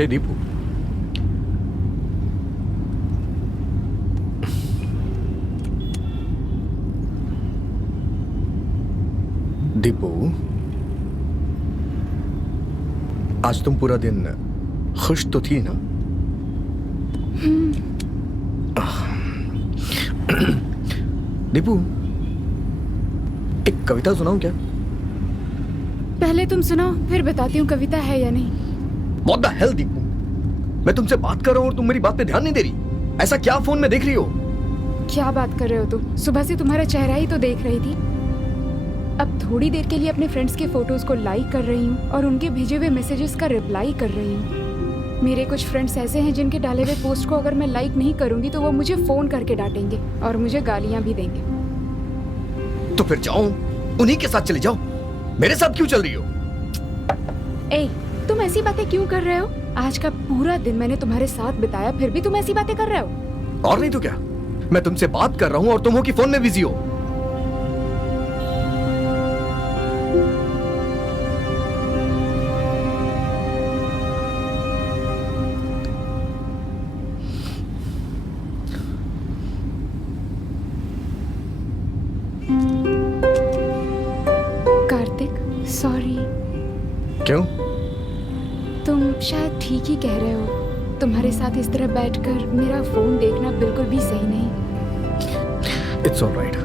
हे दीपू, दीपू, आज तुम पूरा दिन खुश तो थी ना? दीपू, एक कविता सुनाऊं क्या? पहले तुम सुनाओ, फिर बताती हूँ कविता है या नहीं। What the hell, Deepu? मैं तुमसे बात कर रहा हूँ और तुम मेरी बात पे ध्यान नहीं दे रही। ऐसा क्या फोन में देख रही हो? क्या बात कर रहे हो तुम? सुबह से तुम्हारा चेहरा ही तो देख रही थी। अब थोड़ी देर के लिए अपने फ्रेंड्स के फोटोज को लाइक कर रही हूँ और उनके भेजे हुए मैसेजेस का रिप्लाई कर रही हूँ। मेरे कुछ फ्रेंड्स ऐसे हैं जिनके डाले हुए पोस्ट को अगर मैं लाइक नहीं करूंगी तो वो मुझे फोन करके डांटेंगे और मुझे गालियां भी देंगे। तो फिर जाओ, उन्हीं के साथ चले जाओ। मेरे साथ क्यों चल रही हो? ए, तुम ऐसी बातें क्यों कर रहे हो? आज का पूरा दिन मैंने तुम्हारे साथ बिताया, फिर भी तुम ऐसी बातें कर रहे हो। और नहीं तो क्या, मैं तुमसे बात कर रहा हूँ और तुम हो कि फोन में बिजी हो। कार्तिक, सॉरी। क्यों? तुम शायद ठीक ही कह रहे हो। तुम्हारे साथ इस तरह बैठकर मेरा फोन देखना बिल्कुल भी सही नहीं। इट्स ऑल राइट,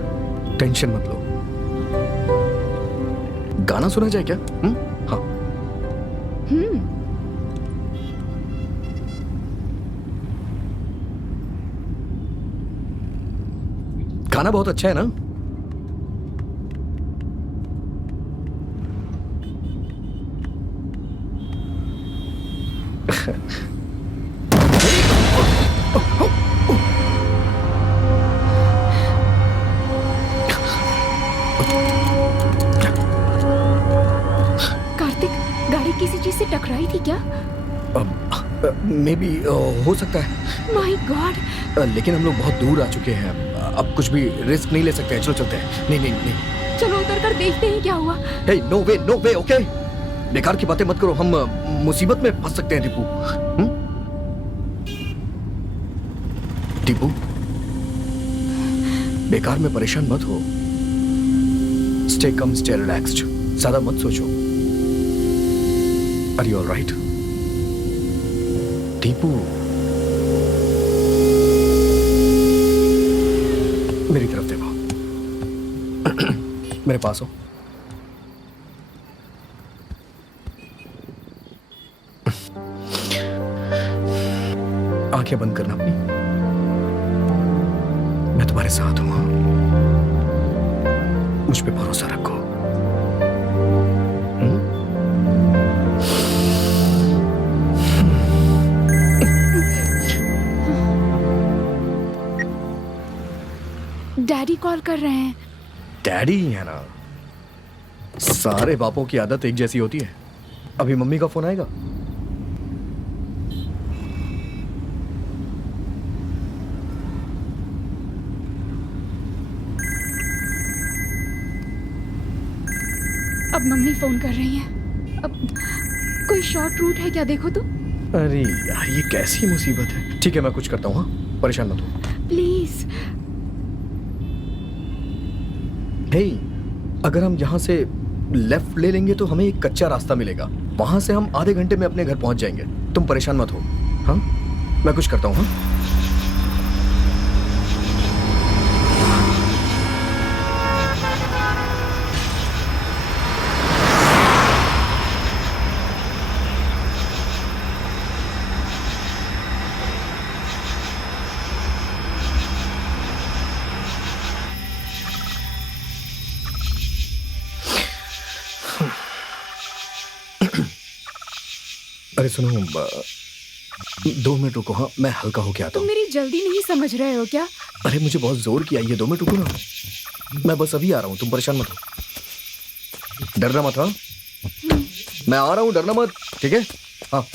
टेंशन मत लो। गाना सुना जाए क्या? हाँ। गाना बहुत अच्छा है ना? कार्तिक, गाड़ी किसी चीज से टकराई थी क्या? मे बी हो सकता है। My God. लेकिन हम लोग बहुत दूर आ चुके हैं, अब कुछ भी रिस्क नहीं ले सकते हैं। चलो चलते हैं। नहीं नहीं नहीं, चलो उतर कर देखते हैं क्या हुआ। हे, नो वे, ओके? बेकार की बातें मत करो, हम मुसीबत में फंस सकते हैं दीपू। दीपू, बेकार में परेशान मत हो। स्टे कम, स्टे रिलैक्स्ड, ज्यादा मत सोचो। Are you all right? Deepu, मेरी तरफ देखो। मेरे पास हो। आंखें बंद करना अपनी। मैं तुम्हारे साथ हूं। मुझ पे भरोसा रखो। डैडी कॉल कर रहे हैं। डैडी ही है ना? सारे बापों की आदत एक जैसी होती है। अभी मम्मी का फोन आएगा। अब मम्मी फोन कर रही हैं। अब कोई शॉर्ट रूट है क्या, देखो तो। अरे यार, ये कैसी मुसीबत है। ठीक है, मैं कुछ करता हूँ। हाँ, परेशान मत हो। प्लीज। हे, अगर हम यहाँ से लेफ्ट ले लेंगे तो हमें एक कच्चा रास्ता मिलेगा। वहां से हम आधे घंटे में अपने घर पहुंच जाएंगे। तुम परेशान मत हो। हाँ, मैं कुछ करता हूँ। हाँ, अरे सुनो, 2 मिनट रुको। हाँ, मैं हल्का होके आता तुम हूँ। मेरी जल्दी नहीं समझ रहे हो क्या? अरे मुझे बहुत जोर किया। ये 2 मिनट रुको ना, मैं बस अभी आ रहा हूँ। तुम परेशान मत हो, डरना मत। हाँ, मैं आ रहा हूँ, डरना मत, ठीक है? हाँ।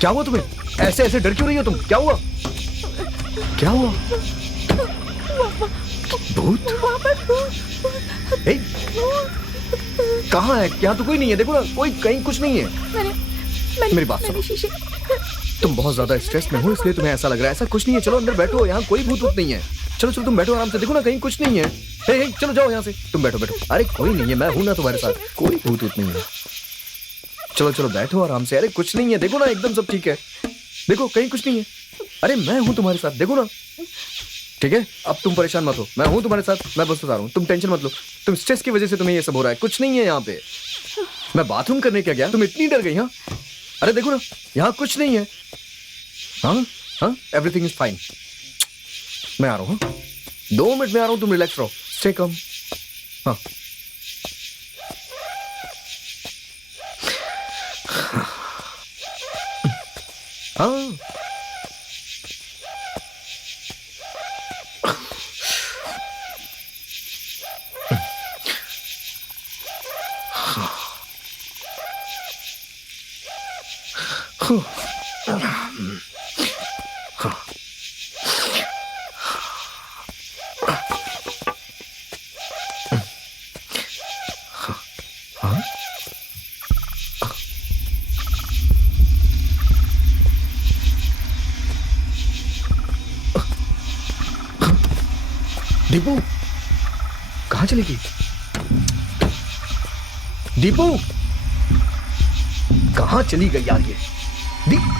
क्या हुआ तुम्हें? ऐसे ऐसे डर क्यों रही हो तुम? क्या हुआ? क्या हुआ? भूत? ए, कहाँ है? यहाँ तो कोई नहीं है, देखो ना, कोई कहीं कुछ नहीं है। मेरी बात सुनो, तुम बहुत ज्यादा स्ट्रेस में हो इसलिए तुम्हें ऐसा लग रहा है। ऐसा कुछ नहीं है, चलो अंदर बैठो, यहाँ कोई भूत वूत नहीं है। चलो चलो तुम बैठो आराम से, देखो ना कहीं कुछ नहीं है। हे, चलो जाओ यहाँ से, तुम बैठो बैठो। अरे कोई नहीं है, मैं हूं ना तुम्हारे साथ, कोई भूत वूत नहीं है। चलो चलो बैठो आराम से। अरे कुछ नहीं है, देखो ना एकदम सब ठीक है, देखो कहीं कुछ नहीं है। अरे मैं हूं तुम्हारे साथ, देखो ना। ठीक है, अब तुम परेशान मत हो, मैं हूं तुम्हारे साथ, मैं बस बता रहा हूँ, तुम टेंशन मत लो। तुम स्ट्रेस की वजह से तुम्हें ये सब हो रहा है, कुछ नहीं है यहाँ पे। मैं बाथरूम करने क्या गया, तुम इतनी डर गई? हाँ, अरे देखो ना यहाँ कुछ नहीं है। हाँ हाँ, एवरीथिंग इज फाइन। मैं आ रहा हूँ, 2 मिनट में आ रहा हूँ, तुम रिलैक्स रहो, स्टे कम। हाँ हाँ, दीपू कहाँ चली गई? दीपू कहाँ चली गई यार ये? दीपू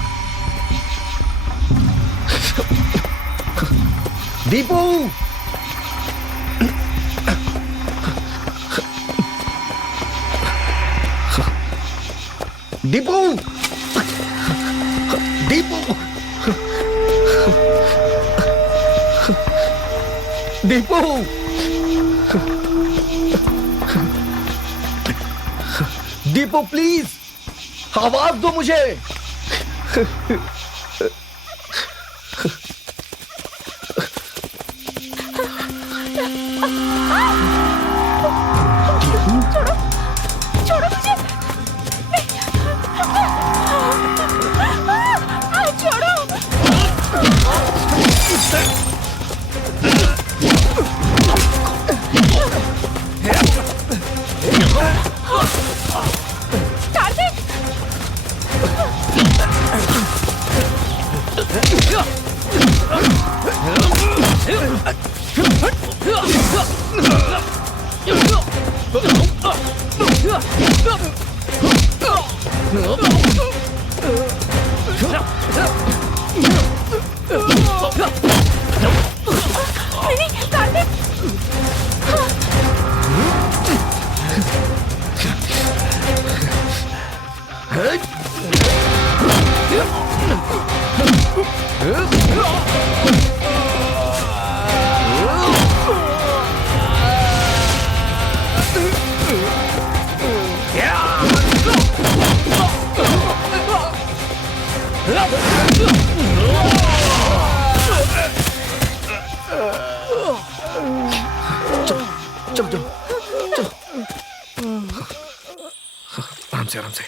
दीपू दीपू दीपू दीपू प्लीज आवाज दो मुझे। छोड़ो मुझे, छोड़ो। कार्तिक, नहीं कार्तिक। चलो चलो चलो, आराम से आराम से।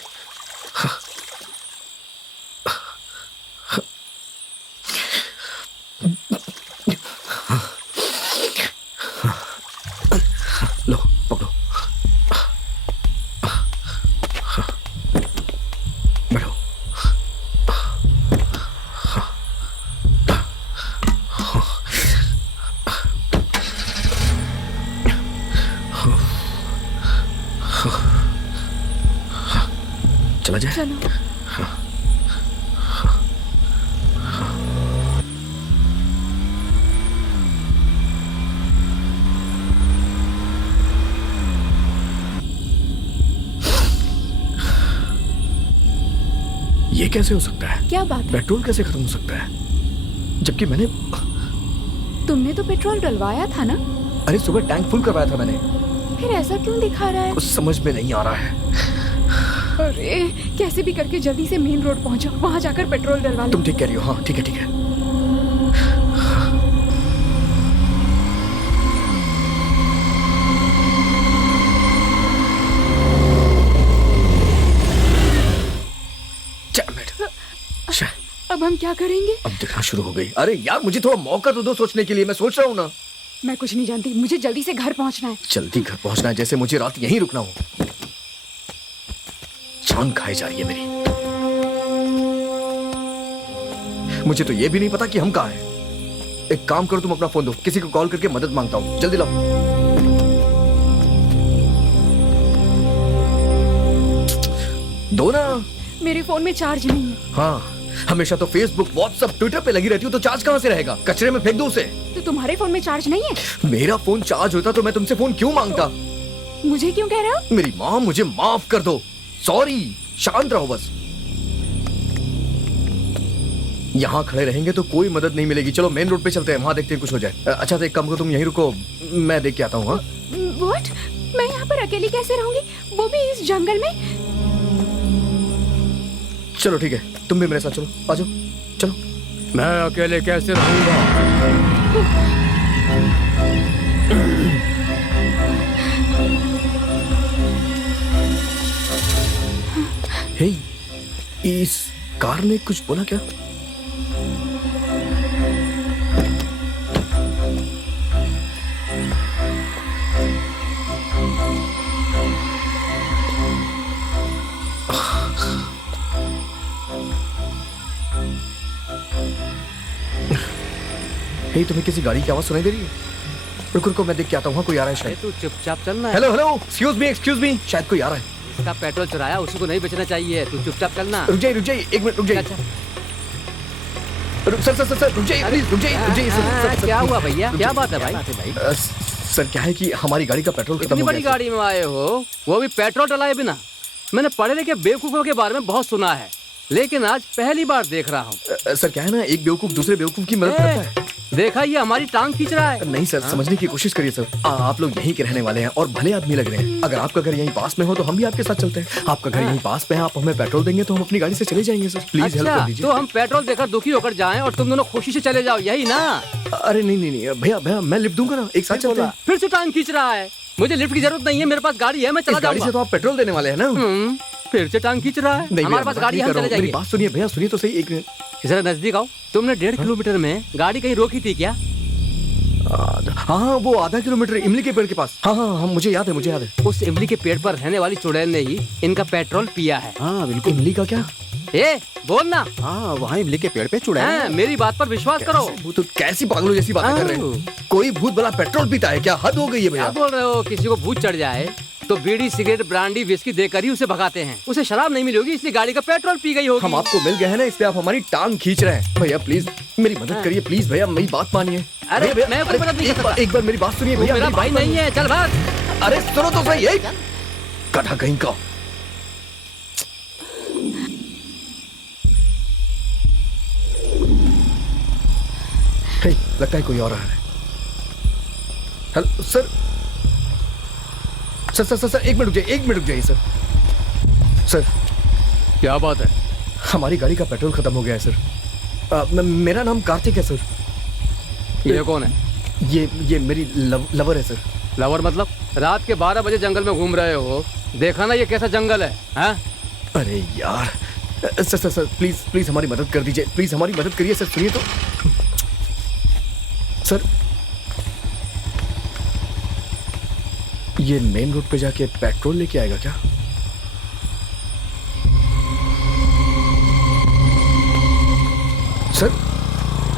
लो पकड़ो, बैठो। चला जाए? चलो। ये कैसे हो सकता है? क्या बात है? पेट्रोल कैसे खत्म हो सकता है जबकि मैंने... तुमने तो पेट्रोल डलवाया था ना? अरे सुबह टैंक फुल करवाया था मैंने। फिर ऐसा क्यों दिखा रहा है? कुछ समझ में नहीं आ रहा है। अरे कैसे भी करके जल्दी से मेन रोड पहुंचो, वहां जाकर पेट्रोल डलवा लो। तुम ठीक कह रही हो, हाँ ठीक है ठीक है। अब हम क्या करेंगे? अब दिखना शुरू हो गई। अरे यार मुझे थोड़ा मौका तो दो सोचने के लिए, मैं सोच रहा हूँ ना। मैं कुछ नहीं जानती, मुझे जल्दी से घर पहुंचना है। जल्दी घर पहुंचना है जैसे मुझे रात यहीं रुकना हो। जान खाई जा रही है मेरी। मुझे तो ये भी नहीं पता कि हम कहाँ हैं। एक काम करो, तुम अपना फोन दो, किसी को कॉल करके मदद मांगता हूँ। जल्दी लाओ। दो ना। मेरे फोन में चार्ज नहीं है। हाँ, हमेशा तो फेसबुक, व्हाट्सएप, ट्विटर पे लगी रहती हूँ, तो चार्ज कहाँ से रहेगा? कचरे में फेंक दो उसे। तो तुम्हारे फोन में चार्ज नहीं है? मेरा फोन चार्ज होता तो मैं तुमसे फोन क्यों मांगता? मुझे क्यों कह रहे हो? मेरी माँ, मुझे माफ कर दो। सॉरी, शांत रहो बस। यहाँ खड़े रहेंगे तो कोई मदद नहीं मिलेगी। चलो मेन रोड पे चलते हैं, वहां देखते हैं कुछ हो जाए। अच्छा तो एक काम करो, तुम यहीं रुको, मैं देख के आता हूँ। हाँ व्हाट? मैं यहाँ पर अकेली कैसे रहूंगी, वो भी इस जंगल में? चलो ठीक है, तुम भी मेरे साथ चलो, आ जाओ, चलो। मैं अकेले कैसे रहूंगा? हे, इस कार ने कुछ बोला क्या? हे, तुम्हें किसी गाड़ी की आवाज सुनाई दे रही है? रुको रुको, मैं देख के आता हूँ, वहाँ कोई आ रहा है शायद। तू चुपचाप चलना है। हेलो हेलो, एक्सक्यूज मी, शायद कोई आ रहा है। इसका पेट्रोल चुराया, उसी को नहीं बचना चाहिए। तू चुपचाप चलना। रुक जाइए, एक मिनट रुक जाइए। अच्छा। सर रुक जाइए, प्लीज रुक जाइए। सर, क्या हुआ भैया? रुक क्या जाइए। बात है भाई? सर क्या है कि हमारी गाड़ी का पेट्रोल खत्म इतनी हो बड़ी गया। गाड़ी में आए हो, वो भी पेट्रोल डलाए बिना? मैंने पढ़े लिखे बेवकूफों के बारे में बहुत सुना है, लेकिन आज पहली बार देख रहा हूँ। सर क्या है ना, एक बेवकूफ दूसरे बेवकूफ की मदद करता है। देखा, ये हमारी टांग खींच रहा है। नहीं सर, समझने की कोशिश करिए सर। आप लोग यहीं के रहने वाले हैं और भले आदमी लग रहे हैं। अगर आपका घर यहीं पास में हो तो हम भी आपके साथ चलते हैं। आपका घर यहीं पास में है, आप हमें पेट्रोल देंगे तो हम अपनी गाड़ी से चले जाएंगे सर। प्लीज हेल्प कर अच्छा, दीजिए। तो हम पेट्रोल देकर दुखी होकर जाएं और तुम दोनों खुशी से चले जाओ, यही ना? अरे नहीं भैया, मैं लिफ्ट दूंगा ना, एक साथ चलते हैं। फिर से टांग खींच रहा है। मुझे लिफ्ट की जरूरत नहीं है, मेरे पास गाड़ी है, मैं चला इस गाड़ी से जाऊंगा। तो आप पेट्रोल देने वाले हैं ना? फिर से टांग खींच रहा है। नहीं हमारे भैया, पास मजाक गाड़ी है, नहीं हम कर रहा चले हूँ। मेरी जाएंगे। बात सुनिए भैया, सुनिए तो सही एक मिनट। जरा नजदीक आओ। तुमने 1.5 किलोमीटर में गाड़ी कहीं रोकी थी क्या? हाँ, वो आधा किलोमीटर इमली के पेड़ के पास। हाँ, मुझे याद है। उस इमली के पेड़ पर रहने वाली चुड़ैल ने ही इनका पेट्रोल पिया है। हाँ बिल्कुल। इमली का क्या? ए, बोलना। हाँ, वहाँ इमली के पेड़ पे चुड़ैल हाँ, मेरी बात पर विश्वास करो। वो तो कैसी पागलों जैसी बातें कर रहे हैं। कोई भूत भला पेट्रोल पीता है क्या? हद हो गई है क्या भैया। बोल रहे हो? किसी को भूत चढ़ जाए तो बीड़ी, सिगरेट, ब्रांडी, विस्की देकर ही उसे भगाते हैं। उसे शराब नहीं मिली होगी, इसलिए गाड़ी का पेट्रोल पी गई होगी। हम आपको मिल गए हैं ना, इसलिए आप हमारी टांग खींच रहे हैं। भैया प्लीज मेरी मदद करिए, प्लीज भैया, मेरी बात मानिए। अरे, भैया, मैं कोई मदद नहीं कर सकता। एक बार मेरी बात सुनिए तू भैया। मेरा मेरी भाई बात नहीं है, चल भाग। मानिए। अरे सुनो तो सही, एक गधा कहीं का। हे, लगता है कोई और आ रहा है। हेलो सर, एक मिनट रुक जाइए सर। क्या बात है? हमारी गाड़ी का पेट्रोल खत्म हो गया है सर। मेरा नाम कार्तिक है सर। ये कौन है? ये मेरी लवर है सर। लवर मतलब? रात के 12 बजे जंगल में घूम रहे हो, देखा ना ये कैसा जंगल है? हाँ? अरे यार, सर प्लीज हमारी मदद कर दीजिए, प्लीज हमारी मदद करिए सर। सुनिए तो सर, ये मेन रोड पे जाके पेट्रोल लेके आएगा क्या?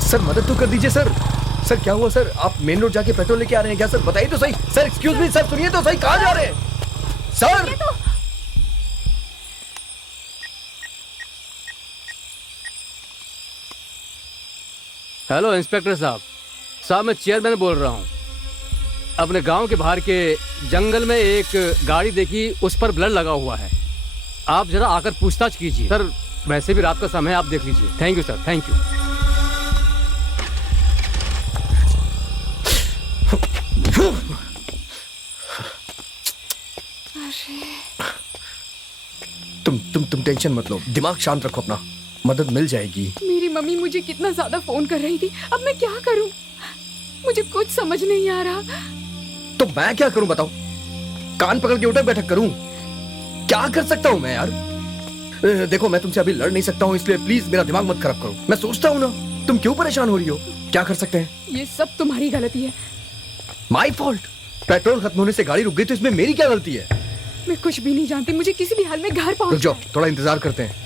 सर मदद तो कर दीजिए सर। सर क्या हुआ सर? आप मेन रोड जाके पेट्रोल लेके आ रहे हैं क्या सर? बताइए तो सही सर। एक्सक्यूज मी सर, सुनिए तो सही, कहाँ जा रहे हैं सर? हेलो इंस्पेक्टर साहब, मैं चेयरमैन बोल रहा हूँ। अपने गांव के बाहर के जंगल में एक गाड़ी देखी, उस पर ब्लड लगा हुआ है। आप जरा आकर पूछताछ कीजिए सर। वैसे भी रात का समय है, आप देख लीजिए। Thank you sir, thank you. तुम टेंशन मत लो, दिमाग शांत रखो अपना, मदद मिल जाएगी। मेरी मम्मी मुझे कितना ज्यादा फोन कर रही थी, अब मैं क्या करूं? मुझे कुछ समझ नहीं आ रहा। तो मैं क्या करूं बताओ? कान पकड़ के उठक बैठक करूं? क्या कर सकता हूं मैं यार? देखो मैं तुमसे अभी लड़ नहीं सकता हूँ, इसलिए प्लीज मेरा दिमाग मत खराब करो। मैं सोचता हूँ ना, तुम क्यों परेशान हो रही हो? क्या कर सकते हैं? ये सब तुम्हारी गलती है। My fault? पेट्रोल खत्म होने से गाड़ी रुक गई तो इसमें मेरी क्या गलती है? मैं कुछ भी नहीं जानती, मुझे किसी भी हाल में घर रुक पहुंच जाओ, थोड़ा इंतजार करते हैं।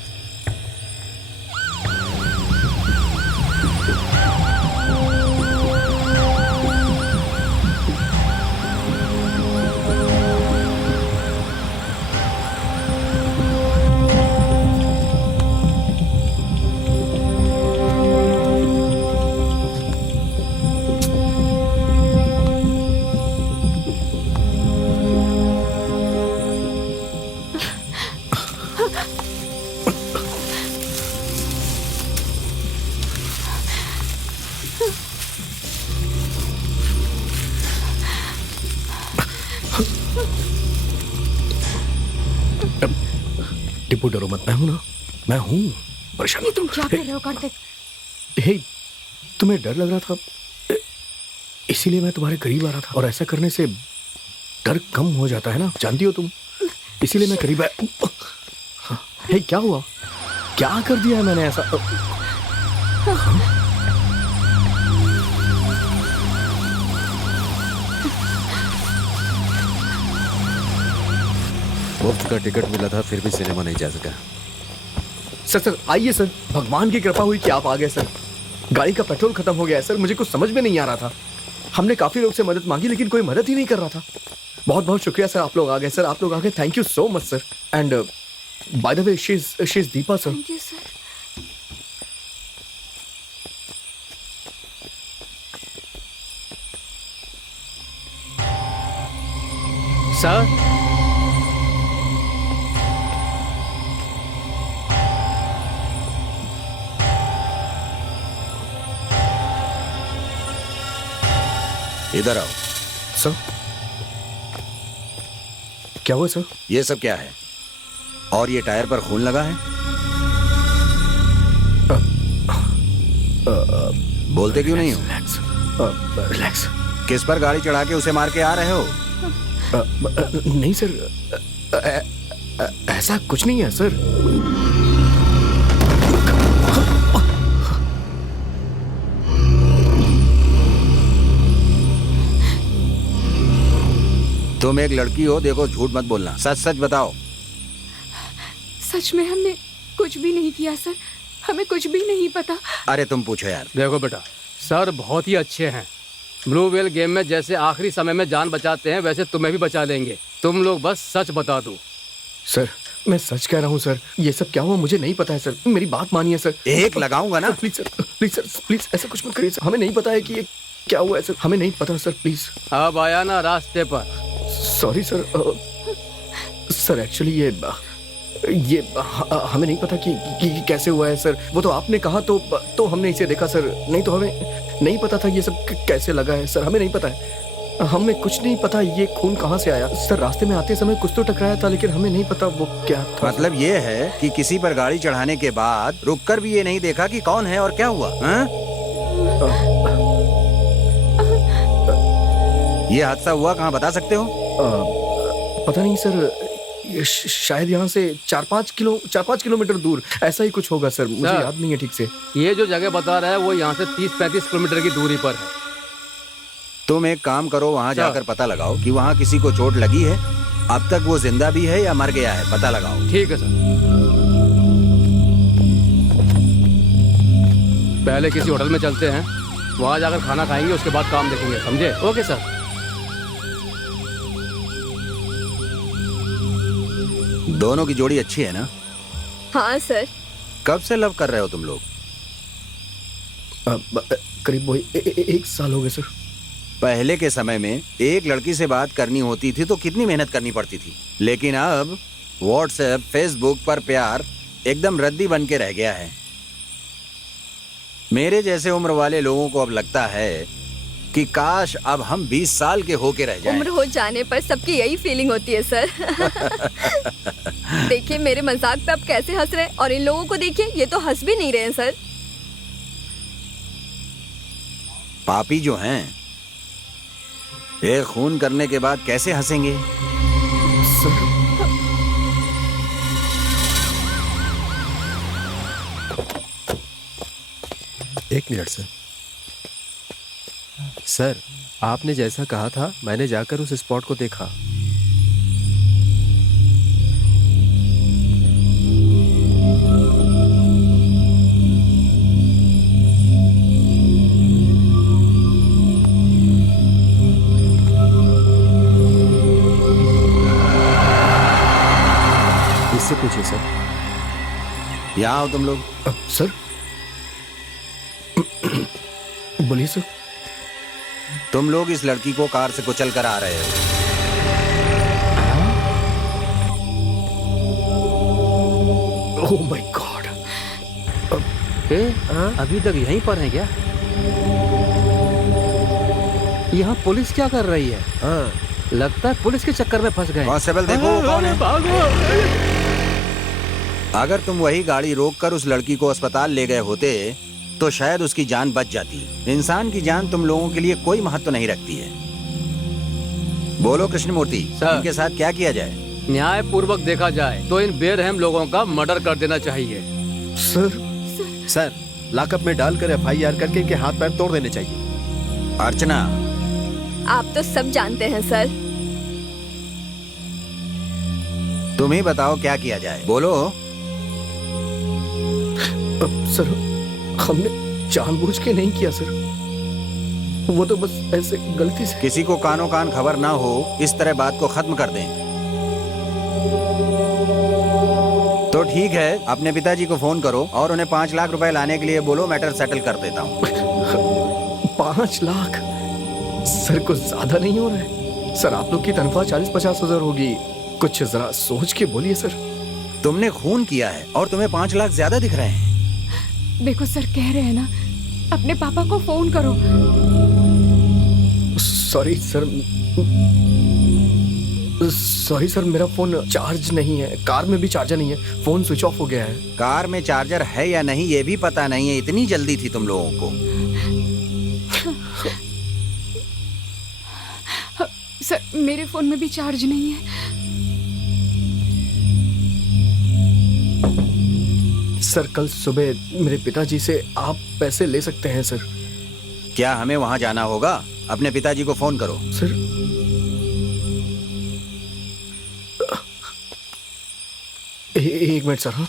टिप्पू डरो मत, मैं हूं ना, मैं हूं। परेशान ये तुम क्या कर रहे हो कार्तिक? हे, तुम्हें डर लग रहा था इसीलिए मैं तुम्हारे करीब आ रहा था, और ऐसा करने से डर कम हो जाता है ना, जानती हो तुम, इसीलिए मैं करीब आया। हे, क्या हुआ? क्या कर दिया है मैंने ऐसा? मुफ्त का टिकट मिला था फिर भी सिनेमा नहीं जा सका। सर आइए सर, भगवान की कृपा हुई कि आप आ गए सर। गाड़ी का पेट्रोल खत्म हो गया है सर, मुझे कुछ समझ में नहीं आ रहा था। हमने काफी लोग से मदद मांगी लेकिन कोई मदद ही नहीं कर रहा था। बहुत बहुत शुक्रिया सर, आप लोग आ गए सर, आप लोग आ गए, thank you so much sir. And by the way she is Deepa sir. Thank you sir. Sir इधर आओ। सर क्या हुआ सर? ये सब क्या है? और ये टायर पर खून लगा है? बोलते क्यों नहीं हो? Relax relax. किस पर गाड़ी चढ़ा के उसे मार के आ रहे हो? नहीं सर, ऐसा कुछ नहीं है सर। तुम एक लड़की हो, देखो झूठ मत बोलना, सच सच बताओ। सच में हमने कुछ भी नहीं किया सर, हमें कुछ भी नहीं पता। अरे तुम पूछो यार। देखो बेटा, सर बहुत ही अच्छे हैं। ब्लू व्हेल गेम में जैसे आखिरी समय में जान बचाते हैं वैसे तुम्हें भी बचा लेंगे। तुम लोग बस सच बता दो। सर मैं सच कह रहा हूँ सर, ये सब क्या हुआ मुझे नहीं पता है सर, मेरी बात मानिए सर। एक लगाऊंगा ना। Please sir, please sir, please ऐसा कुछ मत करिए सर, हमें नहीं पता है कि ये क्या हुआ है सर, हमें नहीं पता सर, प्लीज। अब आया ना रास्ते पर। Sorry sir. सर एक्चुअली ये हमें नहीं पता कि कैसे हुआ है सर। वो तो आपने कहा तो हमने इसे देखा सर, नहीं तो हमें नहीं पता था ये सब कैसे लगा है सर, हमें नहीं पता है, हमें कुछ नहीं पता ये खून कहाँ से आया सर। रास्ते में आते समय कुछ तो टकराया था लेकिन हमें नहीं पता वो क्या था। मतलब ये है कि किसी पर गाड़ी चढ़ाने के बाद रुककर भी ये नहीं देखा कि कौन है और क्या हुआ? ये हादसा हुआ कहाँ, बता सकते हो? पता नहीं सर, शायद यहाँ से 4-5 किलोमीटर दूर, ऐसा ही कुछ होगा सर, मुझे याद नहीं है ठीक से। ये जो जगह बता रहा है वो यहाँ से 30-35 किलोमीटर की दूरी पर है। तुम एक काम करो, वहाँ जाकर पता लगाओ कि वहाँ किसी को चोट लगी है, अब तक वो जिंदा भी है या मर गया है, पता लगाओ। ठीक है सर। पहले किसी होटल में चलते हैं, वहाँ जाकर खाना खाएंगे, उसके बाद काम देखेंगे, समझे? Okay sir. दोनों की जोड़ी अच्छी है ना? हाँ सर। कब से लव कर रहे हो तुम लोग? करीब वही 1 साल हो गए सर। पहले के समय में एक लड़की से बात करनी होती थी तो कितनी मेहनत करनी पड़ती थी, लेकिन अब व्हाट्सएप, फेसबुक पर प्यार एकदम रद्दी बन के रह गया है। मेरे जैसे उम्र वाले लोगों को अब लगता है कि काश अब हम 20 साल के होके रह जाएं। उम्र हो जाने पर सबकी यही फीलिंग होती है सर। देखिए मेरे मजाक पे आप कैसे हंस रहे हैं, और इन लोगों को देखिए, ये तो हंस भी नहीं रहे हैं सर। पापी जो हैं, एक खून करने के बाद कैसे हंसेंगे? सर एक मिनट सर। सर, आपने जैसा कहा था मैंने जाकर उस स्पॉट को देखा। इससे पूछिए सर। यहाँ आओ तुम लोग। सर बोलिए सर। तुम लोग इस लड़की को कार से कुचल कर आ रहे हो। Oh my God. अभी तक यहीं पर है क्या? यहाँ पुलिस क्या कर रही है? लगता है पुलिस के चक्कर में फंस गए। कांस्टेबल देखो वो कौन है। भागो। अगर तुम वही गाड़ी रोककर उस लड़की को अस्पताल ले गए होते तो शायद उसकी जान बच जाती। इंसान की जान तुम लोगों के लिए कोई महत्व नहीं रखती है। बोलो कृष्णमूर्ति, सर। इनके साथ क्या किया जाए? न्याय पूर्वक देखा जाए तो इन बेरहम लोगों का मर्डर कर देना चाहिए। सर, लॉकअप में डालकर FIR करके इनके हाथ पैर तोड़ देने चाहिए। अर्चना, आप तो सब जानते हैं सर। तुम ही बताओ क्या किया जाए, बोलो। सर हमने जानबूझ के नहीं किया सर, वो तो बस ऐसे गलती से। किसी को कानो कान खबर ना हो इस तरह बात को खत्म कर दें। तो ठीक है, अपने पिताजी को फोन करो और उन्हें 5 लाख रुपए लाने के लिए बोलो, मैटर सेटल कर देता हूँ। 5 लाख सर कुछ ज्यादा नहीं हो रहा है? सर आप लोग की तनख्वाह 40-50 हजार होगी, कुछ जरा सोच के बोलिए सर। तुमने खून किया है और तुम्हें 5 लाख ज्यादा दिख रहे हैं। देखो सर, कह रहे हैं ना, अपने पापा को फोन करो। सॉरी सर, मेरा फोन चार्ज नहीं है, कार में भी चार्जर नहीं है, फोन स्विच ऑफ हो गया है। कार में चार्जर है या नहीं ये भी पता नहीं है, इतनी जल्दी थी तुम लोगों को। सर मेरे फोन में भी चार्ज नहीं है। सर कल सुबह मेरे पिताजी से आप पैसे ले सकते हैं सर। क्या हमें वहां जाना होगा? अपने पिताजी को फोन करो। सर एक मिनट सर। हाँ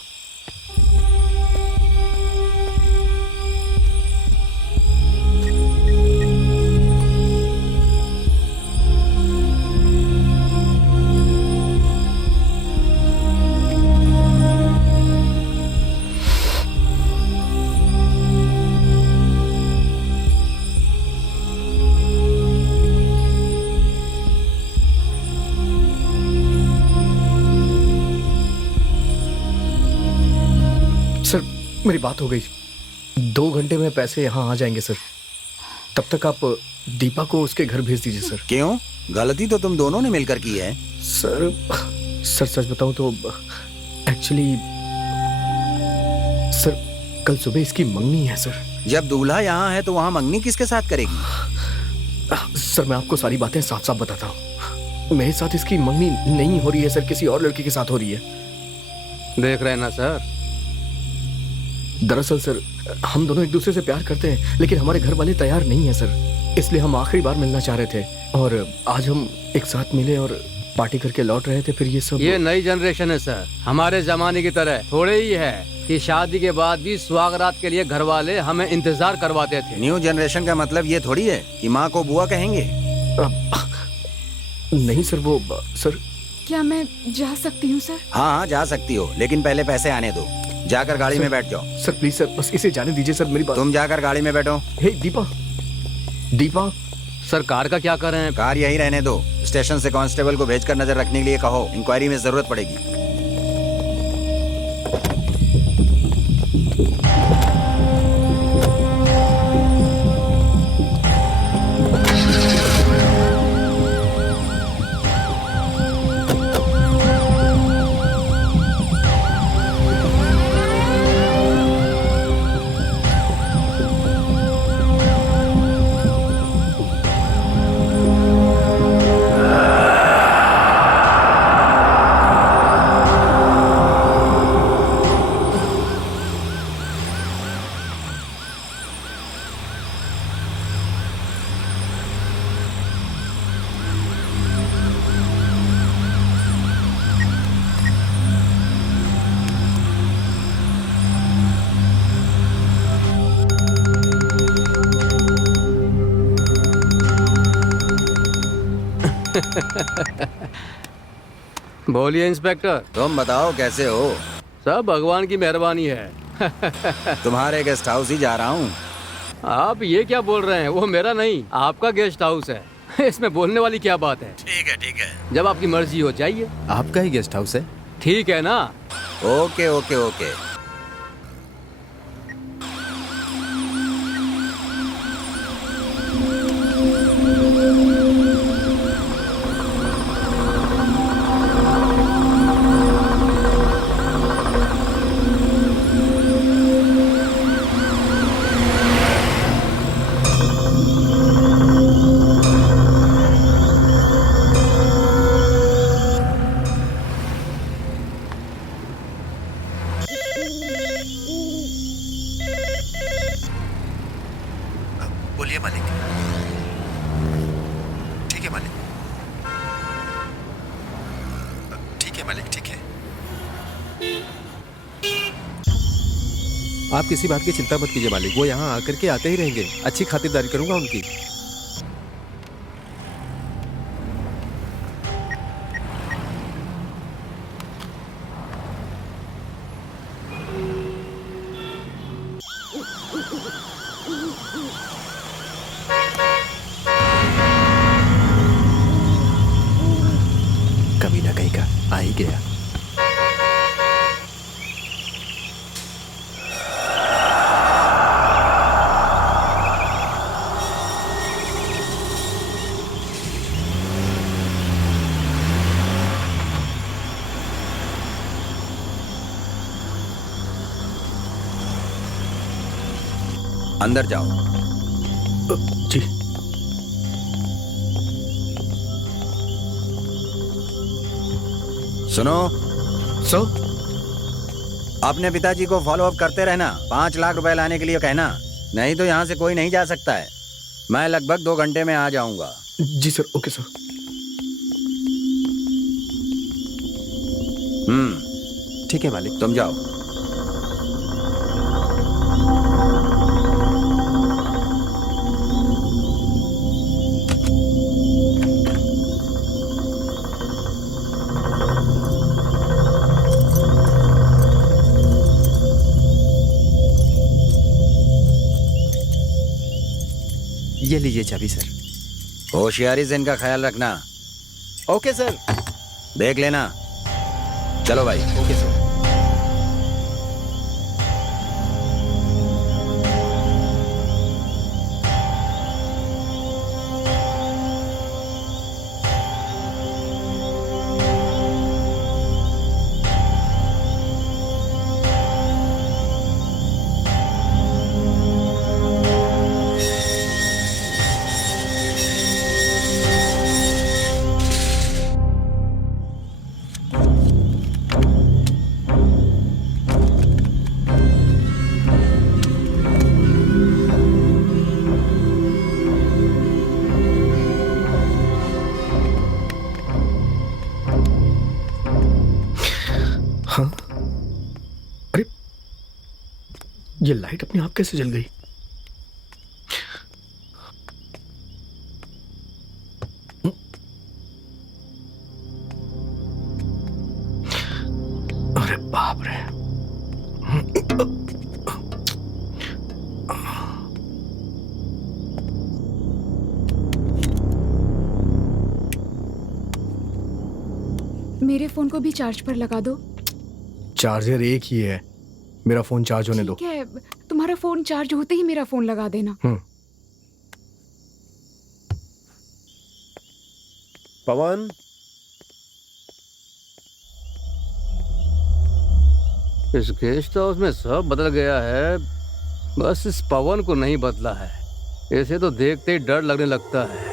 सर मेरी बात हो गई, 2 घंटे में पैसे यहाँ आ जाएंगे सर। तब तक आप दीपा को उसके घर भेज दीजिए सर। क्यों? गलती तो तुम दोनों ने मिलकर की है। सर सच बताऊं तो एक्चुअली सर कल सुबह इसकी मंगनी है सर। जब दूल्हा यहाँ है तो वहाँ मंगनी किसके साथ करेगी? सर मैं आपको सारी बातें साफ साफ बताता हूँ, मेरे साथ इसकी मंगनी नहीं हो रही है सर, किसी और लड़के के साथ हो रही है। देख रहे हैं ना सर। दरअसल सर हम दोनों एक दूसरे से प्यार करते हैं, लेकिन हमारे घर वाले तैयार नहीं है सर, इसलिए हम आखिरी बार मिलना चाह रहे थे और आज हम एक साथ मिले और पार्टी करके लौट रहे थे। फिर ये सब, ये नई जनरेशन है सर, हमारे जमाने की तरह थोड़े ही है कि शादी के बाद भी सुहागरात के लिए घर वाले हमें इंतजार करवाते थे। न्यू जनरेशन का मतलब ये थोड़ी है कि माँ को बुआ कहेंगे। नहीं सर, वो सर। क्या मैं जा सकती हूँ सर? हाँ जा सकती हो, लेकिन पहले पैसे आने दो। जाकर गाड़ी में बैठ जाओ। सर प्लीज सर, बस इसे जाने दीजिए सर, मेरी बात। तुम जाकर गाड़ी में बैठो। हे दीपा सर कार का क्या करें? कार यही रहने दो। स्टेशन से कांस्टेबल को भेजकर नजर रखने के लिए कहो, इंक्वायरी में जरूरत पड़ेगी। बोलिए इंस्पेक्टर। तुम बताओ कैसे हो? सब भगवान की मेहरबानी है। तुम्हारे गेस्ट हाउस ही जा रहा हूँ। आप ये क्या बोल रहे हैं? वो मेरा नहीं, आपका गेस्ट हाउस है। इसमें बोलने वाली क्या बात है? ठीक है ठीक है। जब आपकी मर्जी हो जाइए। आपका ही गेस्ट हाउस है? ठीक है ना? Okay okay okay. बोलिए मालिक। ठीक है मालिक। ठीक है मालिक, ठीक है। आप किसी बात की चिंता मत कीजिए मालिक, वो यहाँ आकर के आते ही रहेंगे। अच्छी खातिरदारी करूंगा उनकी। कभी ना कहीं का आ ही गया। अंदर जाओ। जी। सुनो, सर, अपने पिताजी को फॉलो अप करते रहना। 5 लाख रुपए लाने के लिए कहना, नहीं तो यहाँ से कोई नहीं जा सकता है। मैं लगभग 2 घंटे में आ जाऊंगा। जी सर, ओके सर। ठीक है मालिक। तुम जाओ। ये लीजिए चाबी सर। होशियारी से इनका ख्याल रखना। Okay sir. देख लेना। चलो भाई। Okay sir. हाँ, अरे ये लाइट अपने आप कैसे जल गई? अरे बाप रे। मेरे फोन को भी चार्ज पर लगा दो। चार्जर एक ही है, मेरा फोन चार्ज होने दो। ठीक है, तुम्हारा फोन चार्ज होते ही मेरा फोन लगा देना। पवन, इस गेस्ट हाउस में सब बदल गया है, बस इस पवन को नहीं बदला है। इसे तो देखते ही डर लगने लगता है।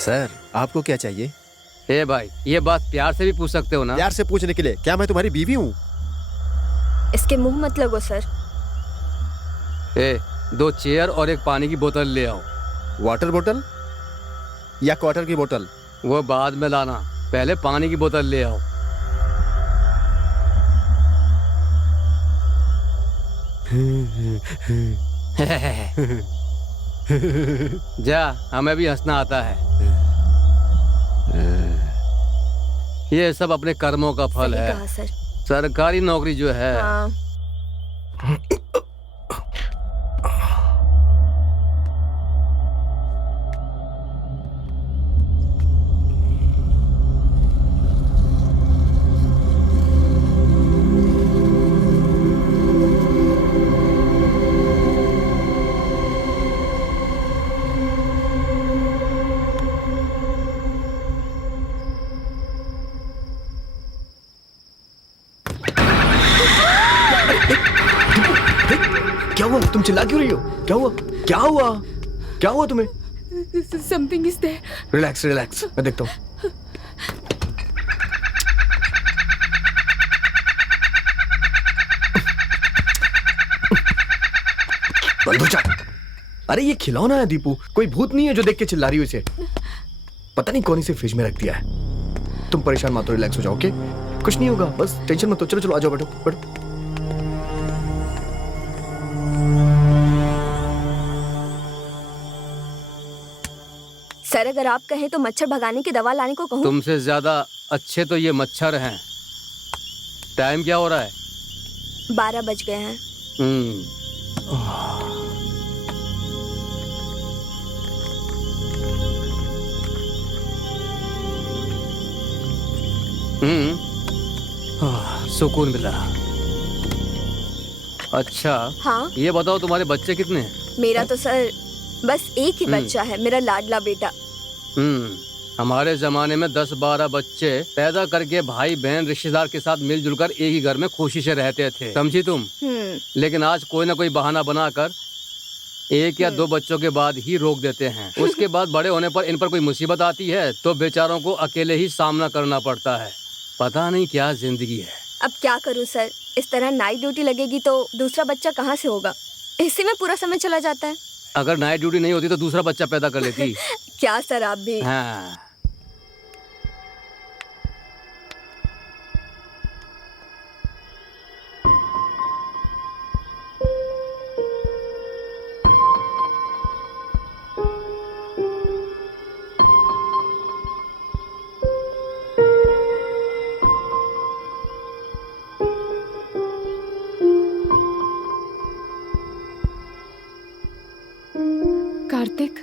सर आपको क्या चाहिए? ए भाई, ये बात प्यार से भी पूछ सकते हो ना? प्यार से पूछने के लिए क्या मैं तुम्हारी बीवी हूँ? इसके मुंह मत लगो सर। ए, 2 चेयर और एक पानी की बोतल ले आओ। वाटर बोतल या क्वार्टर की बोतल? वो बाद में लाना, पहले पानी की बोतल ले आओ। जा, हमें भी हंसना आता है। ये सब अपने कर्मों का फल सही है। कहा सर। सरकारी नौकरी जो है, हाँ। क्या हुआ? तुम चिल्ला क्यों रही हो? क्या हुआ? क्या हुआ? क्या हुआ तुम्हें? Something is there. Relax relax, मैं देखता हूँ। बंद हो जा। अरे ये खिलौना है दीपू, कोई भूत नहीं है जो देख के चिल्ला रही हो इसे। पता नहीं कौन इसे फ्रिज में रख दिया है। तुम परेशान मत हो, रिलैक्स हो जाओ, ओके? कुछ नहीं होगा, बस टेंशन मत लो। चलो चलो आ जाओ, बैठो बैठो। सर अगर आप कहें तो मच्छर भगाने की दवा लाने को कहूँ? तुमसे ज्यादा अच्छे तो ये मच्छर हैं। टाइम क्या हो रहा है? 12 बज गए हैं। सुकून मिला। अच्छा, हाँ, ये बताओ तुम्हारे बच्चे कितने हैं? मेरा तो सर बस एक ही बच्चा है, मेरा लाडला बेटा। हमारे जमाने में 10-12 बच्चे पैदा करके भाई बहन रिश्तेदार के साथ मिलजुल कर एक ही घर में खुशी से रहते थे, समझी तुम? लेकिन आज कोई ना कोई बहाना बनाकर 1 या 2 बच्चों के बाद ही रोक देते हैं। उसके बाद बड़े होने पर इन पर कोई मुसीबत आती है तो बेचारों को अकेले ही सामना करना पड़ता है। पता नहीं क्या जिंदगी है। अब क्या करूं सर, इस तरह नाइट ड्यूटी लगेगी तो दूसरा बच्चा कहाँ से होगा? इसी में पूरा समय चला जाता है। अगर नाइट ड्यूटी नहीं होती तो दूसरा बच्चा पैदा कर लेती। क्या सर आप भी। हाँ। कार्तिक,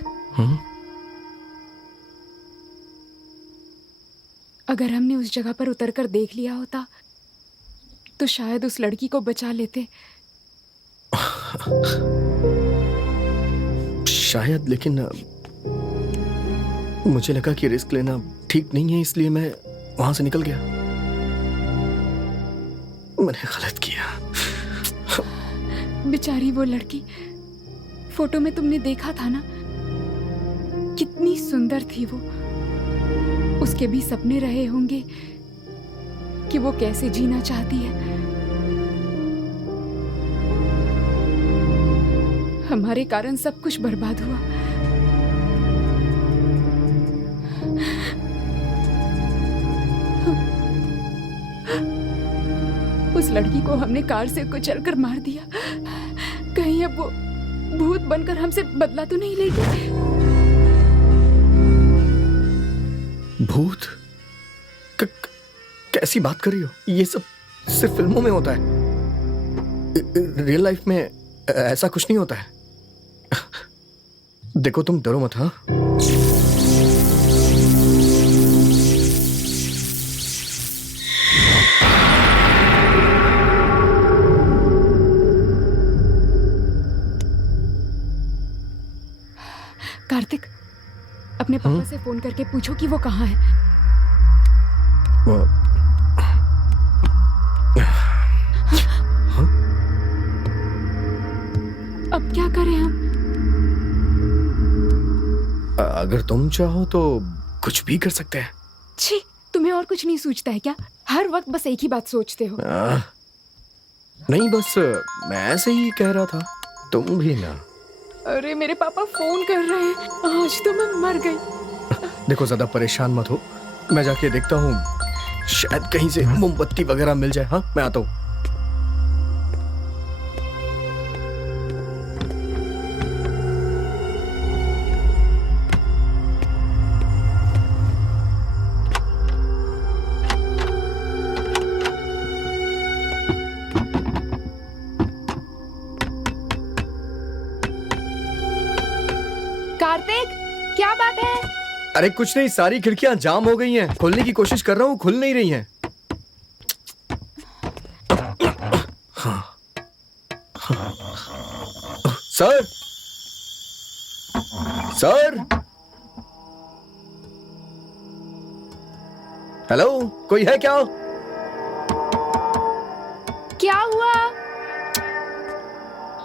अगर हमने उस जगह पर उतरकर देख लिया होता तो शायद उस लड़की को बचा लेते। शायद, लेकिन मुझे लगा कि रिस्क लेना ठीक नहीं है, इसलिए मैं वहां से निकल गया। मैंने गलत किया। बेचारी वो लड़की, फोटो में तुमने देखा था ना, कितनी सुंदर थी वो। उसके भी सपने रहे होंगे कि वो कैसे जीना चाहती है। हमारे कारण सब कुछ बर्बाद हुआ। उस लड़की को हमने कार से कुचलकर मार दिया। कहीं अब वो भूत बनकर हमसे बदला तो नहीं लेगी? भूत? कैसी बात कर रही हो? ये सब सिर्फ फिल्मों में होता है। रियल लाइफ में ऐसा कुछ नहीं होता है। देखो तुम डरो मत, हाँ? कार्तिक, अपने पापा से फोन करके पूछो कि वो कहाँ है। अब क्या करें हम? अगर तुम चाहो तो कुछ भी कर सकते हैं। छी, तुम्हें और कुछ नहीं सूझता है क्या? हर वक्त बस एक ही बात सोचते हो। नहीं, बस मैं ऐसे ही कह रहा था, तुम भी ना। अरे मेरे पापा फोन कर रहे हैं, आज तो मैं मर गई। देखो ज्यादा परेशान मत हो, मैं जाके देखता हूँ, शायद कहीं से मोमबत्ती वगैरह मिल जाए। हाँ, मैं आता हूँ। कार्तिक, क्या बात है? अरे कुछ नहीं, सारी खिड़कियां जाम हो गई हैं। खोलने की कोशिश कर रहा हूँ, खुल नहीं रही हैं। सर, सर, हेलो, कोई है क्या? क्या हुआ?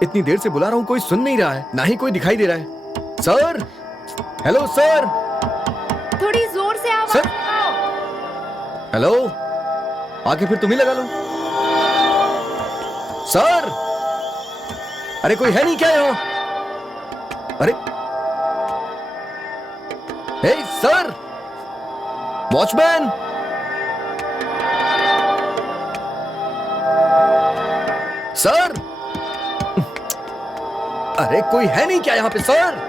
इतनी देर से बुला रहा हूं, कोई सुन नहीं रहा है, ना ही कोई दिखाई दे रहा है। सर, हेलो सर, थोड़ी जोर से आवाज सर? लगाओ। हेलो, आके फिर तुम ही लगा लो। सर, अरे कोई है नहीं क्या यहाँ? अरे, हे सर, वॉचमैन, सर, अरे कोई है नहीं क्या यहाँ पे सर?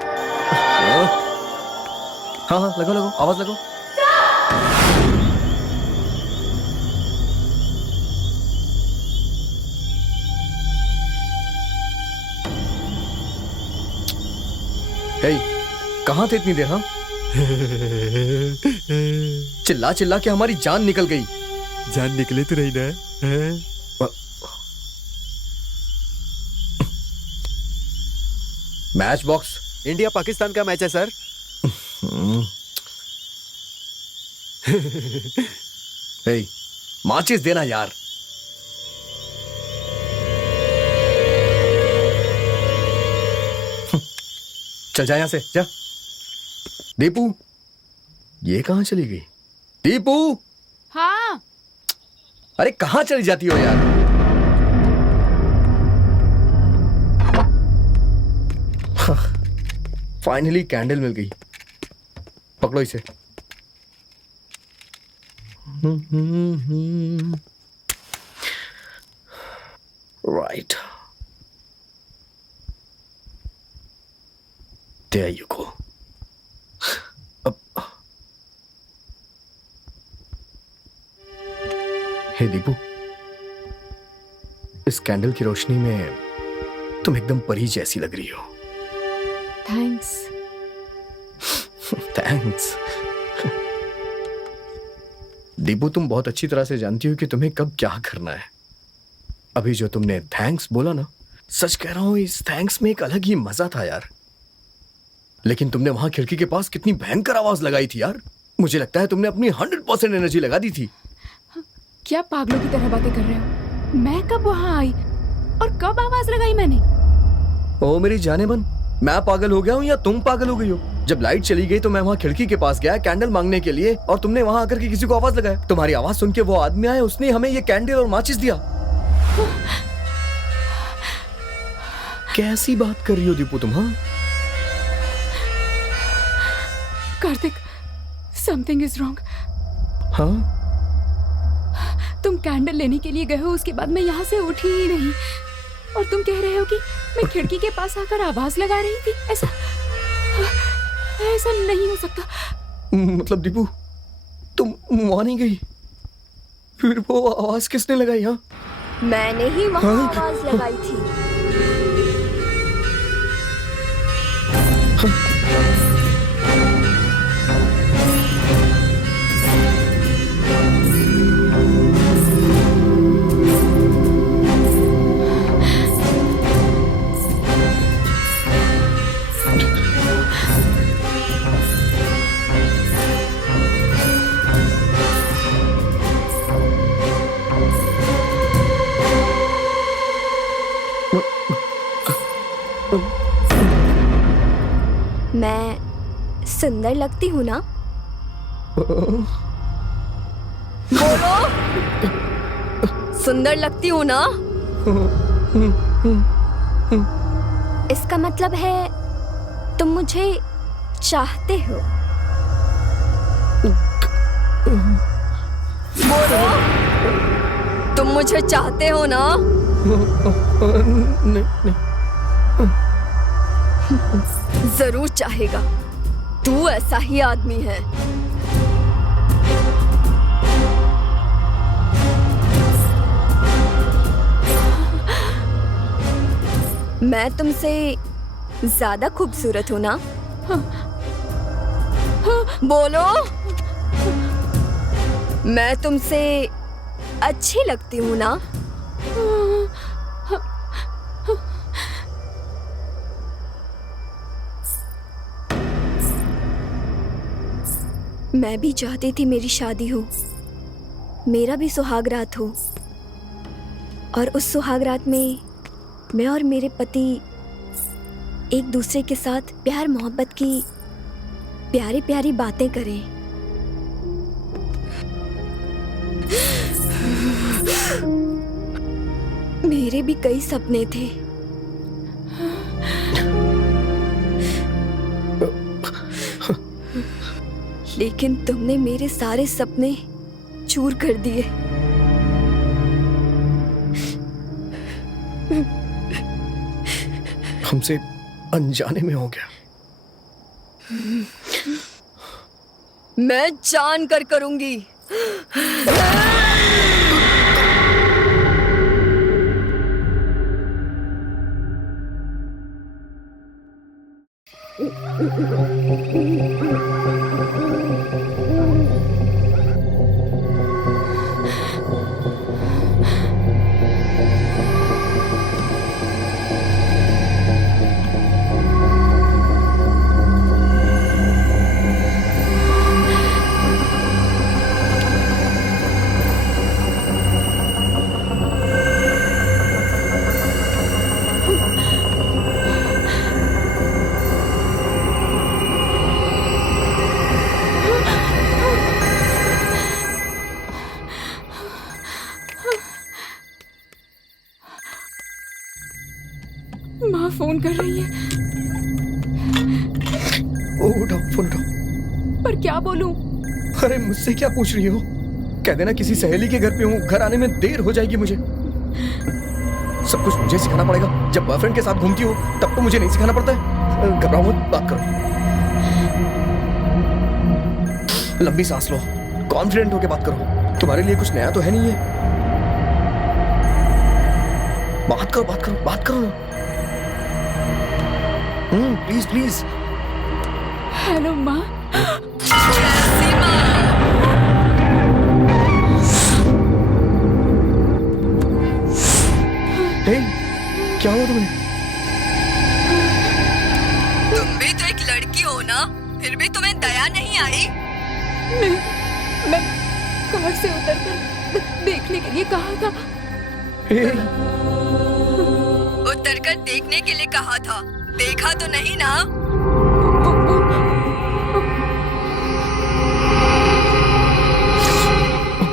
हाँ हाँ, लगाओ लगाओ, आवाज लगाओ। हे, कहाँ थे इतनी देर? हाँ, चिल्ला चिल्ला के हमारी जान निकल गई। जान निकले तो नहीं ना? Match box. इंडिया पाकिस्तान का मैच है सर। हे, माचिस देना यार। चल जा यहां से, जा। दीपू, ये कहां चली गई? दीपू, हाँ, अरे कहां चली जाती हो यार? फाइनली कैंडल मिल गई। पकड़ो इसे। Right, there you go. अब हे दीपू, इस कैंडल की रोशनी में तुम एकदम परी जैसी लग रही हो। थैंक्स। थैंक्स। दीपू, तुम बहुत अच्छी तरह से जानती हो कि तुम्हें कब क्या करना है। अभी जो तुमने थैंक्स बोला ना, सच कह रहा हूं, इस थैंक्स में एक अलग ही मजा था यार। लेकिन तुमने वहां खिड़की के पास कितनी भयंकर आवाज लगाई थी यार। मुझे लगता है तुमने अपनी 100% एनर्जी लगा दी थी। क्या पागलों की तरह बातें कर रहे हो? मैं कब वहां आई और कब आवाज लगाई मैंने? ओ मेरी जाने मन, मैं पागल हो गया हूँ या तुम पागल हो गई हो? जब लाइट चली गई तो मैं वहाँ खिड़की के पास गया कैंडल मांगने के लिए, और तुमने वहाँ आकर के किसी को आवाज लगाया। तुम्हारी आवाज सुन के वो आदमी आया, उसने हमें ये कैंडल और माचिस दिया। कैसी बात कर रही हो दीपू तुम? हाँ, कार्तिक, समथिंग इज रॉन्ग। हाँ, तुम कैंडल लेने के लिए गए हो, उसके बाद मैं यहाँ से उठी ही नहीं, और तुम कह रहे हो कि मैं खिड़की के पास आकर आवाज लगा रही थी। ऐसा ऐसा नहीं हो सकता। मतलब दीपू, तुम वहां नहीं गई? फिर वो आवाज किसने लगाई? हाँ, मैंने ही वहाँ हाँ? आवाज लगाई थी। मैं सुंदर लगती हूँ ना? बोलो, सुंदर लगती हूँ ना? इसका मतलब है तुम मुझे चाहते हो। बोलो, तुम मुझे चाहते हो ना? नहीं। जरूर चाहेगा, तू ऐसा ही आदमी है। मैं तुमसे ज्यादा खूबसूरत हूं ना? बोलो, मैं तुमसे अच्छी लगती हूँ ना? मैं भी चाहती थी मेरी शादी हो, मेरा भी सुहागरात हो, और उस सुहागरात में मैं और मेरे पति एक दूसरे के साथ प्यार मोहब्बत की प्यारी प्यारी बातें करें। मेरे भी कई सपने थे, लेकिन तुमने मेरे सारे सपने चूर कर दिए। हमसे अनजाने में हो गया। मैं जान कर करूंगी। माँ फोन कर रही है। उठाओ, फोन उठाओ। पर क्या बोलूं? अरे मुझसे क्या पूछ रही हो? कह देना किसी सहेली के घर पे हूँ, घर आने में देर हो जाएगी मुझे। सब कुछ मुझे सिखाना पड़ेगा? जब बॉयफ्रेंड के साथ घूमती हो तब तो मुझे नहीं सिखाना पड़ता है। घबराओ मत, बात करो। लंबी सांस लो, कॉन्फिडेंट होके बात करो। तुम्हारे लिए कुछ नया तो है नहीं है। बात करो, बात करो, बात करो। Please please. हेलो माँ। क्या हुआ तुम्हें? तुम भी तो एक लड़की हो ना, फिर भी तुम्हें दया नहीं आई? मैं कार से उतरकर देखने के लिए कहा था। उतरकर देखने के लिए कहा था, देखा तो नहीं ना?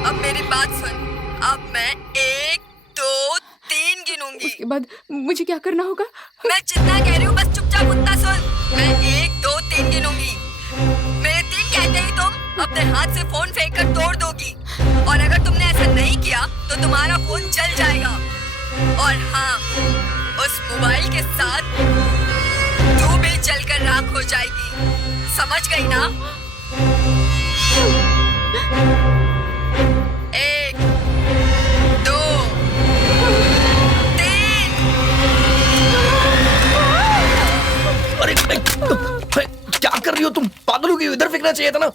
अब मेरी बात सुन, अब मैं 1, 2, 3 गिनूंगी। उसके बाद मुझे क्या करना होगा? मैं जितना कह रही हूँ बस चुपचाप उतना सुन। मैं 1, 2, 3 गिनूंगी। मेरे 3 कहते ही तुम अपने हाथ से फोन फेंक कर तोड़ दोगी, और अगर तुमने ऐसा नहीं किया तो तुम्हारा फोन जल जाएगा। और हाँ, उस मोबाइल के साथ तू भी जलकर राख हो जाएगी। समझ गई ना? 1, 2, 3। अरे क्या कर रही हो तुम? पागल हो गई हो? इधर फेंकना चाहिए था ना।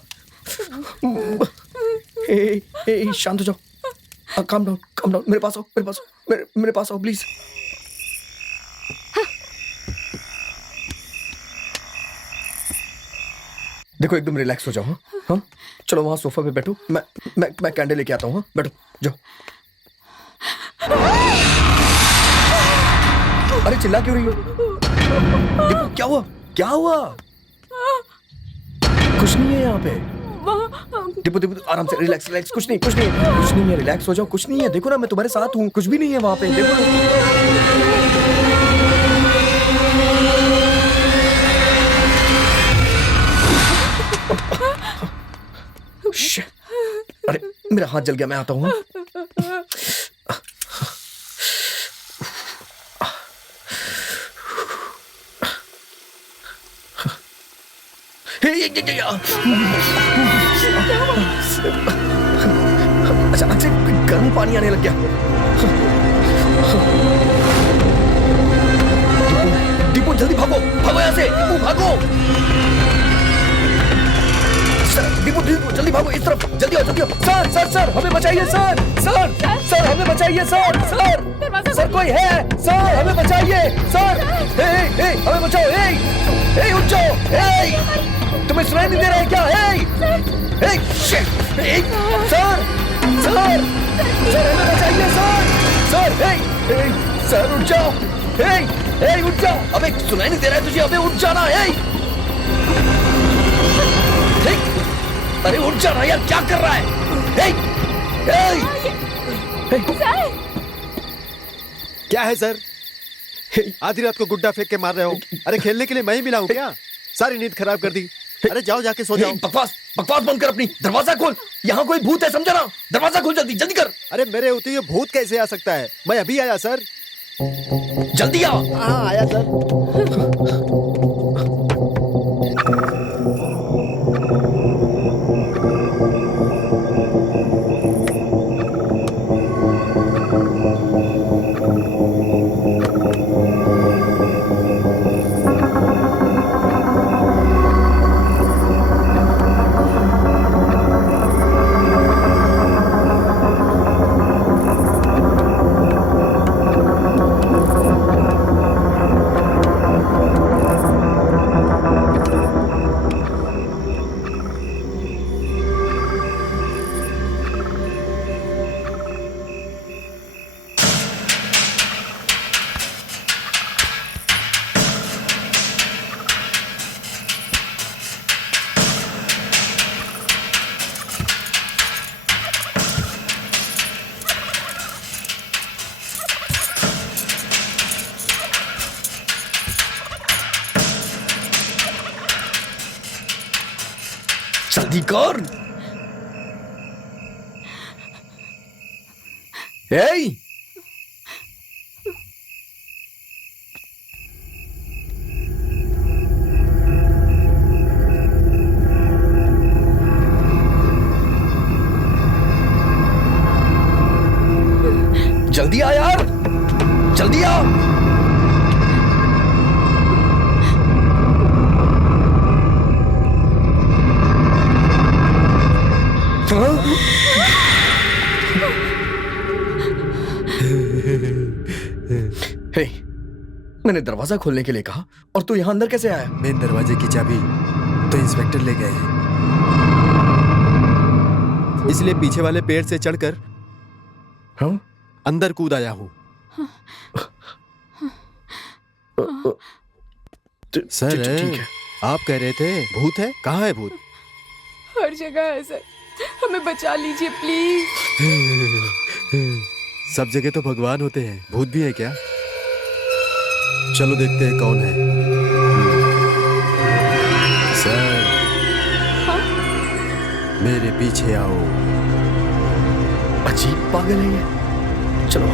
शांत हो जाओ। Calm down, calm down. मेरे पास आओ, मेरे पास आओ, मेरे पास आओ प्लीज। देखो एकदम रिलैक्स हो जाओ। हाँ, चलो वहां सोफा पे बैठो। मैं कैंडल लेके आता हूँ। हाँ, बैठो, जाओ। अरे चिल्ला क्यों रही हो? देखो क्या हुआ, क्या हुआ? कुछ नहीं है यहाँ पे। डिपो डिपो, आराम से, रिलैक्स रिलैक्स। कुछ नहीं, कुछ नहीं, कुछ नहीं है। रिलैक्स हो जाओ, कुछ नहीं है। देखो ना, मैं तुम्हारे साथ हूँ। कुछ भी नहीं है वहां पे, देखो ना। अरे मेरा हाथ जल गया, मैं आता हूँ। अचानक से गर्म पानी आने लग गया। दीपू जल्दी भागो, भागो यहाँ से, दीपू भागो। दीपू दीपू जल्दी भागो इस तरफ, जल्दी आओ जल्दी आओ। सर सर सर हमें बचाइए सर, सर सर हमें बचाइए सर, सर सर कोई है सर, हमें बचाइए सर। हे हमें बचाओ, हे उठ जाओ, हे तुम्हें सुनाई नहीं दे रहा है क्या? हे शिट, सर सर सर हमें बचाइए सर, सर सर उठ जाओ, हे उठ जाओ। अबे सुनाई नहीं दे रहा है तुझे? अबे उठ जाना, अरे उठ जाना यार, क्या कर रहा है? क्या है सर? आधी रात को गुड्डा फेंक के मार रहे हो? अरे खेलने के लिए मैं ही मिला हूँ क्या? सारी नींद खराब कर दी। अरे जाओ जाके सो जाओ। बकवास बकवास बंद कर अपनी, दरवाजा खोल, यहाँ कोई भूत है समझा ना, दरवाजा खोल जल्दी जल्दी कर। अरे मेरे होते ये भूत कैसे आ सकता है? मैं अभी आया सर। जल्दी आओ। हाँ आया सर। जल्दी कर। हे जल्दी आ यार, जल्दी आ। हे, मैंने दरवाजा खोलने के लिए कहा और तू यहाँ अंदर कैसे आया? मेन दरवाजे की चाबी तो इंस्पेक्टर ले गए हैं, इसलिए पीछे वाले पेड़ से चढ़कर हाँ? अंदर कूद आया हूँ। सर ठीक है। आप कह रहे थे भूत है, कहाँ है भूत? हर जगह है सर, हमें बचा लीजिए प्लीज। सब जगह तो भगवान होते हैं, भूत भी है क्या? चलो देखते हैं कौन है। सर हाँ? मेरे पीछे आओ। अजीब पागल है ये। चलो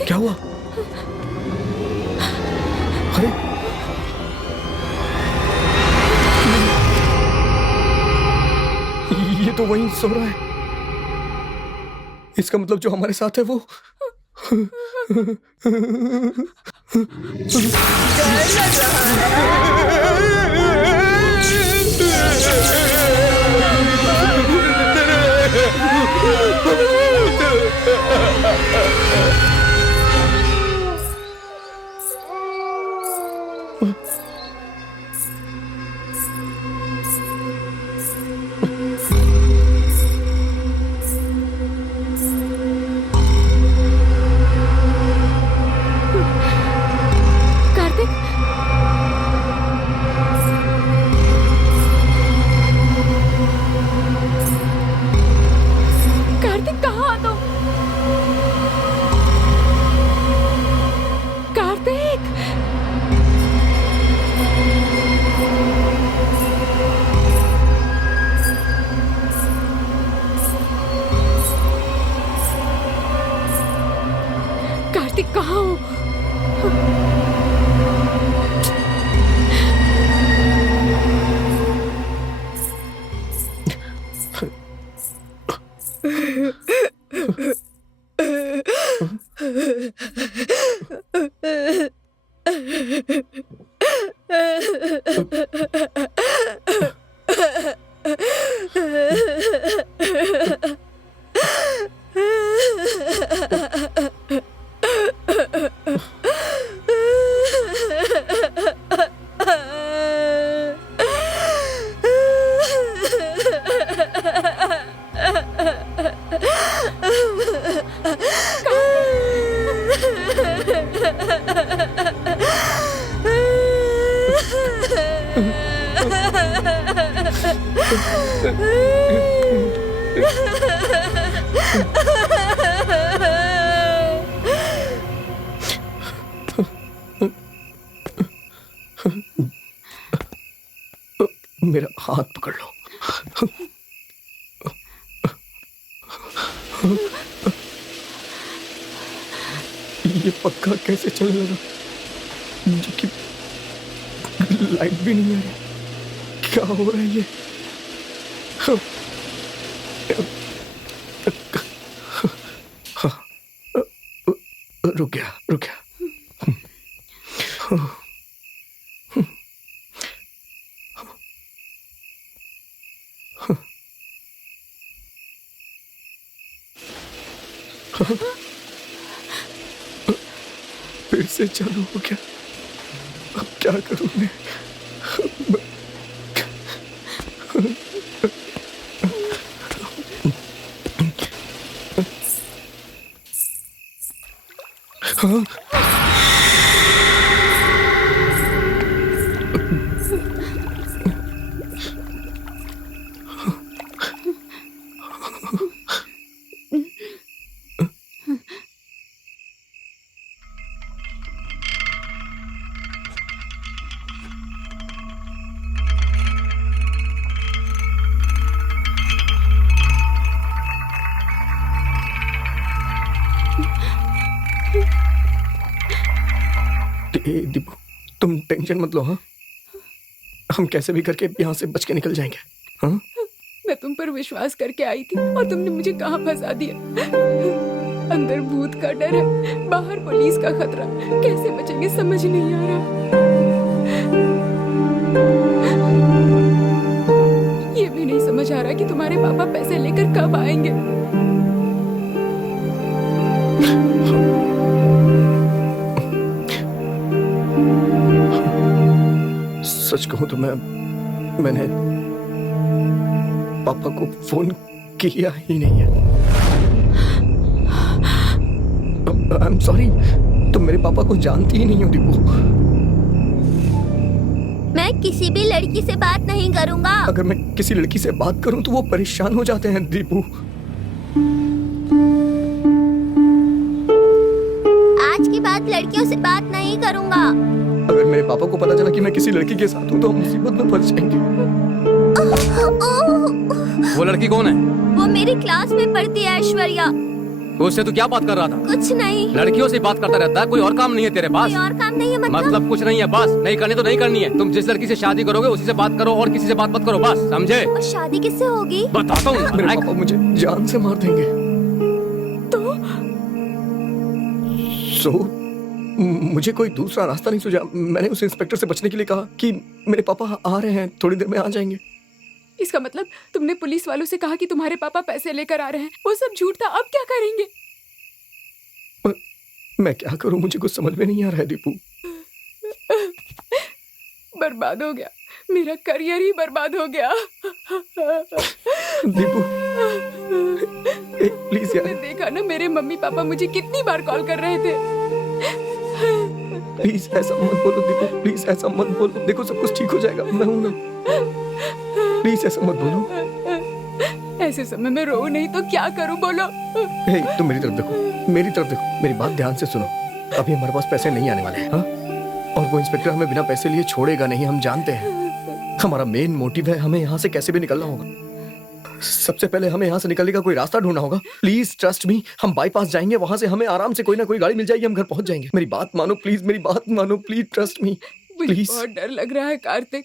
क्या हुआ? अरे ये तो वहीं सो रहा है। इसका मतलब जो हमारे साथ है वो मेरा हाथ पकड़ लो। ये पक्का कैसे चलने लगा, जबकि लाइट भी नहीं आ रही। क्या हो रहा है ये? रुक गया, रुक गया। फिर से चालू हो गया। अब क्या करूं मैं? हाँ? दीपू, तुम टेंशन मत लो। हाँ, हम कैसे भी करके यहाँ से बच के निकल जाएंगे। हाँ, मैं तुम पर विश्वास करके आई थी और तुमने मुझे कहाँ फंसा दिया। अंदर भूत का डर है, बाहर पुलिस का खतरा, कैसे बचेंगे समझ नहीं आ रहा। ये भी नहीं समझ आ रहा कि तुम्हारे पापा पैसे लेकर कब आएंगे। सच कहूं तो मैंने पापा को फोन किया ही नहीं है। आई एम सॉरी, तुम मेरे पापा को जानती ही नहीं हो दीपू। मैं किसी भी लड़की से बात नहीं करूंगा। अगर मैं किसी लड़की से बात करूं तो वो परेशान हो जाते हैं दीपू। आज के बाद लड़कियों से बात नहीं करूंगा। अगर मेरे पापा को पता चला कि मैं किसी लड़की के साथ हूं तो हम मुसीबत में फंस जाएंगे। वो लड़की कौन है? वो मेरी क्लास में पढ़ती है, ऐश्वर्या। उससे तू क्या बात कर रहा था? कुछ नहीं। लड़कियों से बात करता रहता है, कोई और काम नहीं है तेरे पास? कोई और काम नहीं है मतलब कुछ नहीं है, बस नहीं करनी तो नहीं करनी है। तुम जिस लड़की से शादी करोगे उसी से बात करो और किसी से बात मत करो, बस समझे? और शादी किससे होगी? बताता हूँ। मेरे पापा मुझे जान से मार देंगे। तो मुझे कोई दूसरा रास्ता नहीं सूझा। मैंने उस इंस्पेक्टर से बचने के लिए कहा कि मेरे पापा आ रहे हैं, थोड़ी देर में आ जाएंगे। इसका मतलब तुमने पुलिस वालों से कहा कि तुम्हारे पापा पैसे लेकर आ रहे हैं। वो सब झूठ था। अब क्या करेंगे? मैं क्या करूं, मुझे कुछ समझ में नहीं आ रहा है दीपू। बर्बाद हो गया, मेरा करियर ही बर्बाद हो गया। दीपू प्लीज यार। देखा ना, मेरे मम्मी पापा मुझे कितनी बार कॉल कर रहे थे। प्लीज ऐसा मत बोलो दीपू, प्लीज ऐसा मत बोलो। देखो सब कुछ ठीक हो जाएगा, मैं हूं ना। प्लीज ऐसा मत बोलो। ऐसे समय में रो नहीं तो क्या करूं, बोलो। हे, तुम मेरी तरफ देखो, मेरी तरफ देखो, मेरी बात ध्यान से सुनो। अभी हमारे पास पैसे नहीं आने वाले हैं। हाँ? और वो इंस्पेक्टर हमें बिना पैसे लिए छोड़ेगा नहीं, हम जानते हैं। हमारा मेन मोटिव है हमें यहाँ से कैसे भी निकलना होगा। सबसे पहले हमें यहाँ से निकलने का कोई रास्ता ढूंढना होगा। प्लीज ट्रस्ट मी, हम बाईपास जाएंगे, वहां से हमें आराम से कोई ना कोई गाड़ी मिल जाएगी, हम घर पहुंच जाएंगे। मेरी बात मानो प्लीज, मेरी बात मानो प्लीज, ट्रस्ट मी मुझे प्लीज। बहुत डर लग रहा है कार्तिक।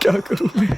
क्या करूं मैं?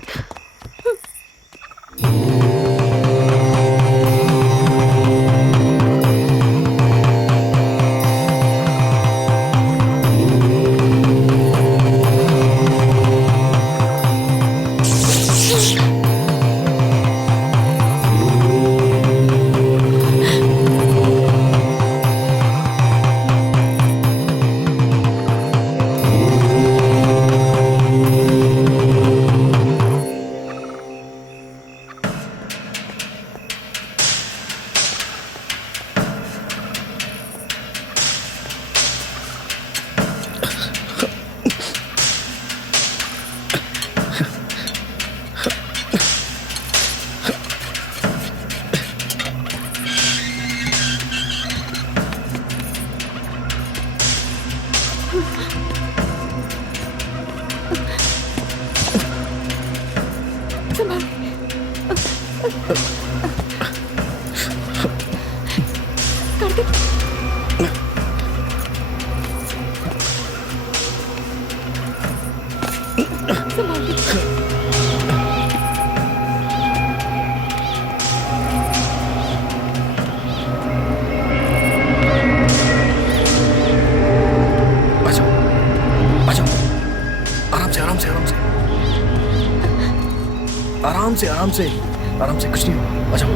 आराम से कुछ नहीं होगा। आ जाओ।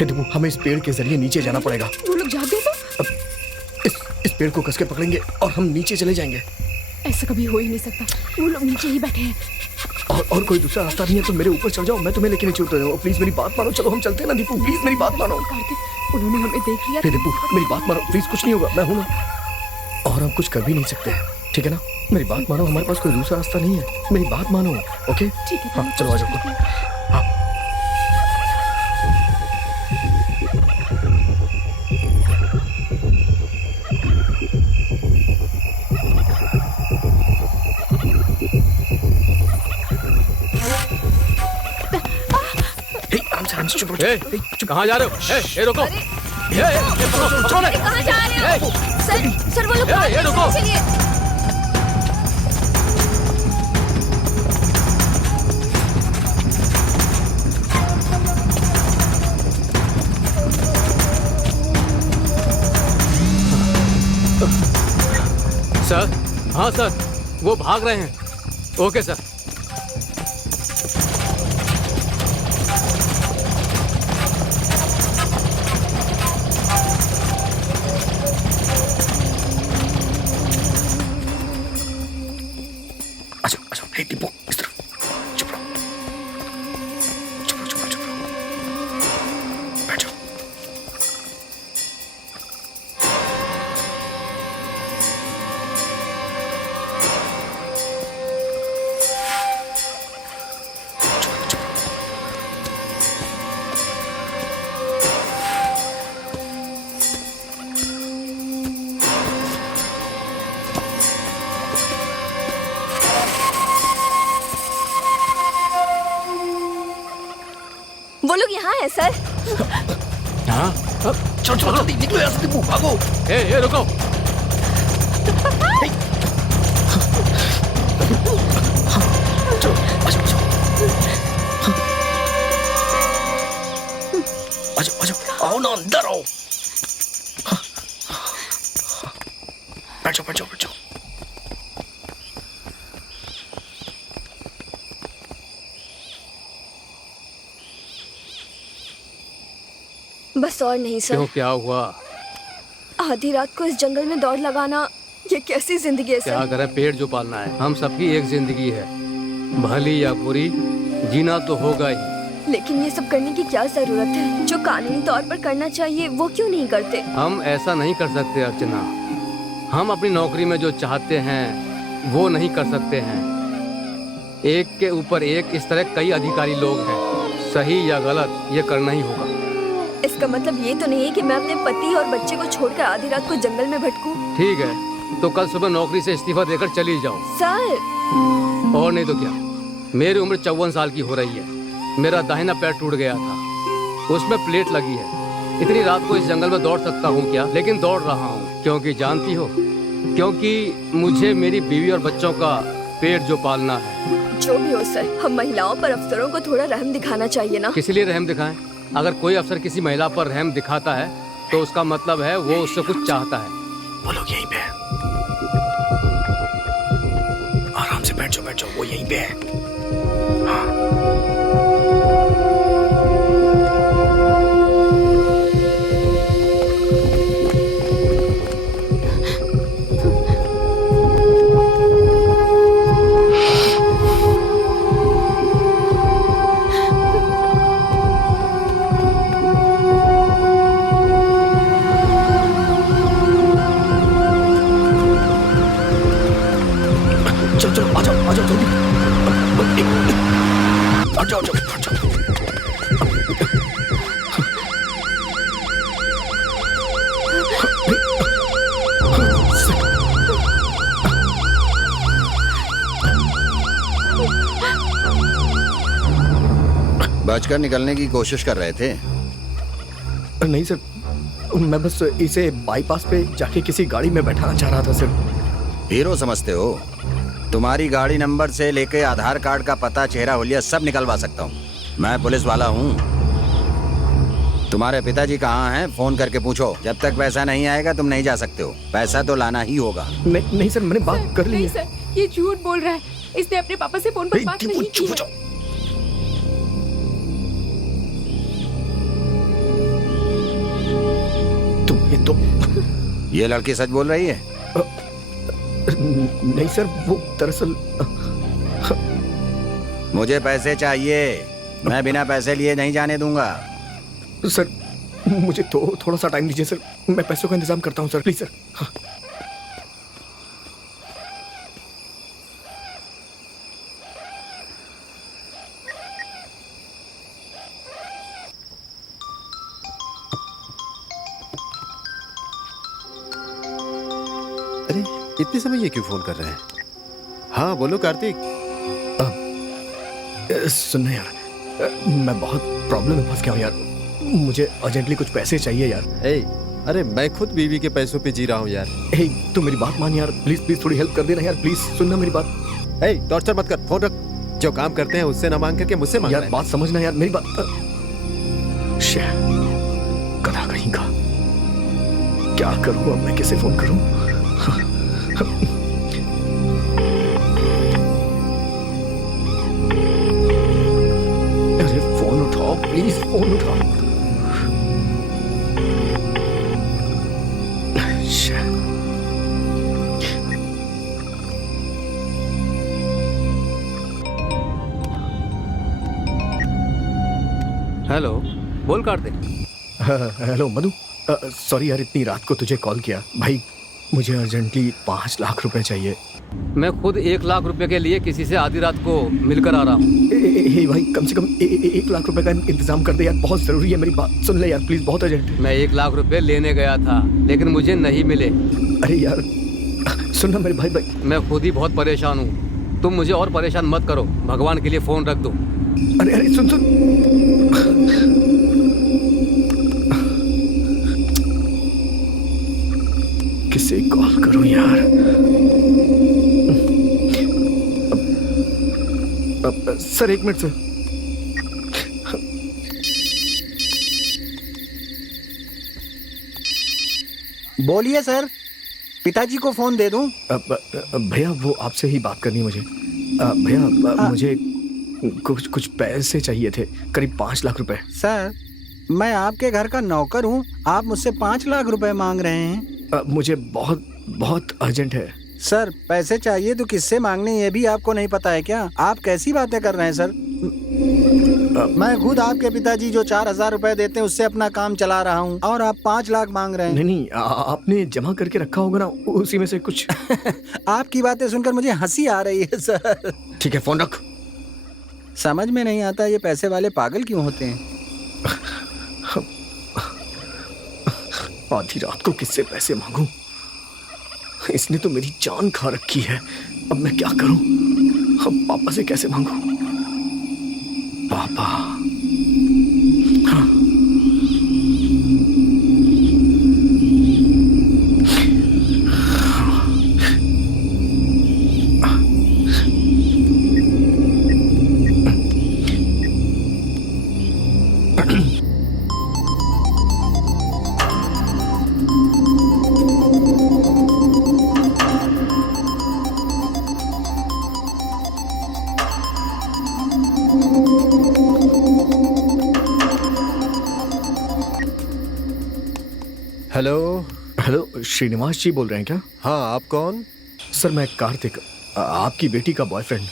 डिपू, हमें इस पेड़ के जरिए नीचे जाना पड़ेगा। वो लोग जाग गए तो? इस पेड़ को कस के पकड़ेंगे और हम नीचे चले जाएंगे। ऐसा कभी हो ही नहीं सकता, वो लोग नीचे ही बैठे हैं। और कोई दूसरा रास्ता नहीं है तो मेरे ऊपर चढ़ जाओ, मैं तुम्हें लेके नीचे उतर जाऊँ। प्लीज मेरी बात मानो, चलो हम चलते हैं ना दीपू, प्लीज मेरी बात मानो। कार्तिक, उन्होंने हमें देख लिया। दीपू मेरी बात मानो प्लीज, कुछ नहीं होगा, मैं हूं ना। और हम कुछ कर भी नहीं सकते हैं, ठीक है ना? मेरी बात मानो, हमारे पास कोई दूसरा रास्ता नहीं है, मेरी बात मानो। ओके ठीक है, हाँ चलो आ जाओ। हाँ आराम से चुप रहो। कहाँ जा रहे हो? ए, रुको। कहाँ जा रहे हो? सर वो लोग रुको। चलिए। सर, हाँ सर, वो भाग रहे हैं। Okay sir. हे डिपो, इस तरफ चुप रहो, बैठ जाओ। वो लोग यहाँ है सर। हाँ? चलो जल्दी निकलो यहाँ से डिपो, भागो। रुको। चलो आ जाओ। जाओ आ जाओ, आओ ना अंदर आओ। बैठ जाओ बैठ जाओ बैठ जाओ। बस और नहीं क्यों, सर। क्या हुआ? आधी रात को इस जंगल में दौड़ लगाना, ये कैसी जिंदगी है क्या सर? करें, पेट जो पालना है। हम सबकी एक जिंदगी है, भली या बुरी, जीना तो होगा ही। लेकिन ये सब करने की क्या जरूरत है? जो कानूनी तौर पर करना चाहिए वो क्यों नहीं करते? हम ऐसा नहीं कर सकते अर्चना। हम अपनी नौकरी में जो चाहते हैं वो नहीं कर सकते हैं। एक के ऊपर एक इस तरह कई अधिकारी लोग हैं, सही या गलत ये करना ही होगा। इसका मतलब ये तो नहीं है कि मैं अपने पति और बच्चे को छोड़कर आधी रात को जंगल में भटकूं? ठीक है, तो कल सुबह नौकरी से इस्तीफा देकर चली जाओ। सर, और नहीं तो क्या, मेरी उम्र 54 साल की हो रही है। मेरा दाहिना पैर टूट गया था, उसमें प्लेट लगी है। इतनी रात को इस जंगल में दौड़ सकता हूँ क्या? लेकिन दौड़ रहा हूँ, क्योंकि जानती हो, क्योंकि मुझे मेरी बीवी और बच्चों का पेट जो पालना है। जो भी हो सर, हम महिलाओं पर अफसरों को थोड़ा रहम दिखाना चाहिए ना। किस लिए रहम दिखाएं? अगर कोई अफसर किसी महिला पर रहम दिखाता है तो उसका मतलब है वो उससे कुछ चाहता है। वो लोग यहीं पे हैं। आराम से बैठ जाओ, वो यहीं पे है। चलो आ जाओ जल्दी। आ जाओ आ जाओ। बचकर निकलने की कोशिश कर रहे थे। नहीं सर, मैं बस इसे बाईपास पे जाके किसी गाड़ी में बैठाना चाह रहा था सर। हीरो समझते हो? तुम्हारी गाड़ी नंबर से लेके आधार कार्ड का पता, चेहरा, हुलिया सब निकलवा सकता हूँ। मैं पुलिस वाला हूँ। तुम्हारे पिताजी कहाँ हैं? फोन करके पूछो। जब तक पैसा नहीं आएगा तुम नहीं जा सकते हो। पैसा तो लाना ही होगा। नहीं सर, मैंने बात कर ली नहीं है। सर, ये झूठ बोल रहा है। इसने अपने पापा से फोन पर बात नहीं की है। ये लड़की सच बोल रही है? नहीं सर, वो दरअसल मुझे पैसे चाहिए। मैं बिना पैसे लिए नहीं जाने दूंगा। सर, मुझे तो थोड़ा सा टाइम दीजिए सर, मैं पैसों का इंतजाम करता हूँ सर, प्लीज सर। हाँ। अरे इतने समय ये क्यों फोन कर रहे हैं? हाँ बोलो कार्तिक। सुनना यार, मैं बहुत प्रॉब्लम में फंस गया हूँ यार। मुझे अर्जेंटली कुछ पैसे चाहिए यार। अरे मैं खुद बीवी के पैसों पे जी रहा हूँ यार। तू मेरी बात मान यार, प्लीज प्लीज थोड़ी हेल्प कर देना यार, प्लीज सुनना मेरी बात। टॉर्चर मत कर, फोन रख। जो काम करते हैं उससे ना मांग करके मुझसे मांग यार बात समझना यार, मेरी बात। गधा कहीं का, क्या करूँ अब मैं, कैसे फोन करूँ? अरे फोन उठाओ प्लीज, फोन उठाओ। हेलो, बोल कार्तिक। हेलो मधु, सॉरी यार इतनी रात को तुझे कॉल किया। भाई मुझे अर्जेंटली 5 लाख रुपए चाहिए। मैं खुद 1 लाख रुपए के लिए किसी से आधी रात को मिलकर आ रहा हूँ। भाई कम से कम 1 लाख रुपए का इंतजाम कर दे यार, बहुत जरूरी है। मेरी बात सुन ले यार प्लीज, बहुत अर्जेंट है। मैं 1 लाख रुपए लेने गया था लेकिन मुझे नहीं मिले। अरे यार सुनना मेरे भाई। मैं खुद ही बहुत परेशान हूँ, तुम मुझे और परेशान मत करो। भगवान के लिए फोन रख दो। अरे सुन किसे कॉल करूं यार? Sir 1 minute sir. बोलिए सर, पिताजी को फोन दे दूं? भैया वो आपसे ही बात करनी है मुझे। भैया मुझे कुछ पैसे चाहिए थे, करीब 5 लाख रुपए। सर, मैं आपके घर का नौकर हूँ, आप मुझसे 5 लाख रुपए मांग रहे हैं? मुझे बहुत बहुत अर्जेंट है। सर, पैसे चाहिए तो किससे मांगने ये भी आपको नहीं पता है क्या? आप कैसी बातें कर रहे हैं सर? मैं खुद आपके पिताजी जो 4,000 रुपए देते हैं उससे अपना काम चला रहा हूँ, और आप 5 लाख मांग रहे हैं। नहीं, आपने जमा करके रखा होगा ना, उसी में से कुछ। आपकी बातें सुनकर मुझे हंसी आ रही है सर। ठीक है, फोन रख। समझ में नहीं आता ये पैसे वाले पागल क्यों होते हैं। आधी रात को किससे पैसे मांगूं? इसने तो मेरी जान खा रखी है। अब मैं क्या करूं? अब पापा से कैसे मांगूं? पापा। हाँ। हेलो। हेलो, श्रीनिवास जी बोल रहे हैं क्या? हाँ, आप कौन? सर मैं कार्तिक, आपकी बेटी का बॉयफ्रेंड।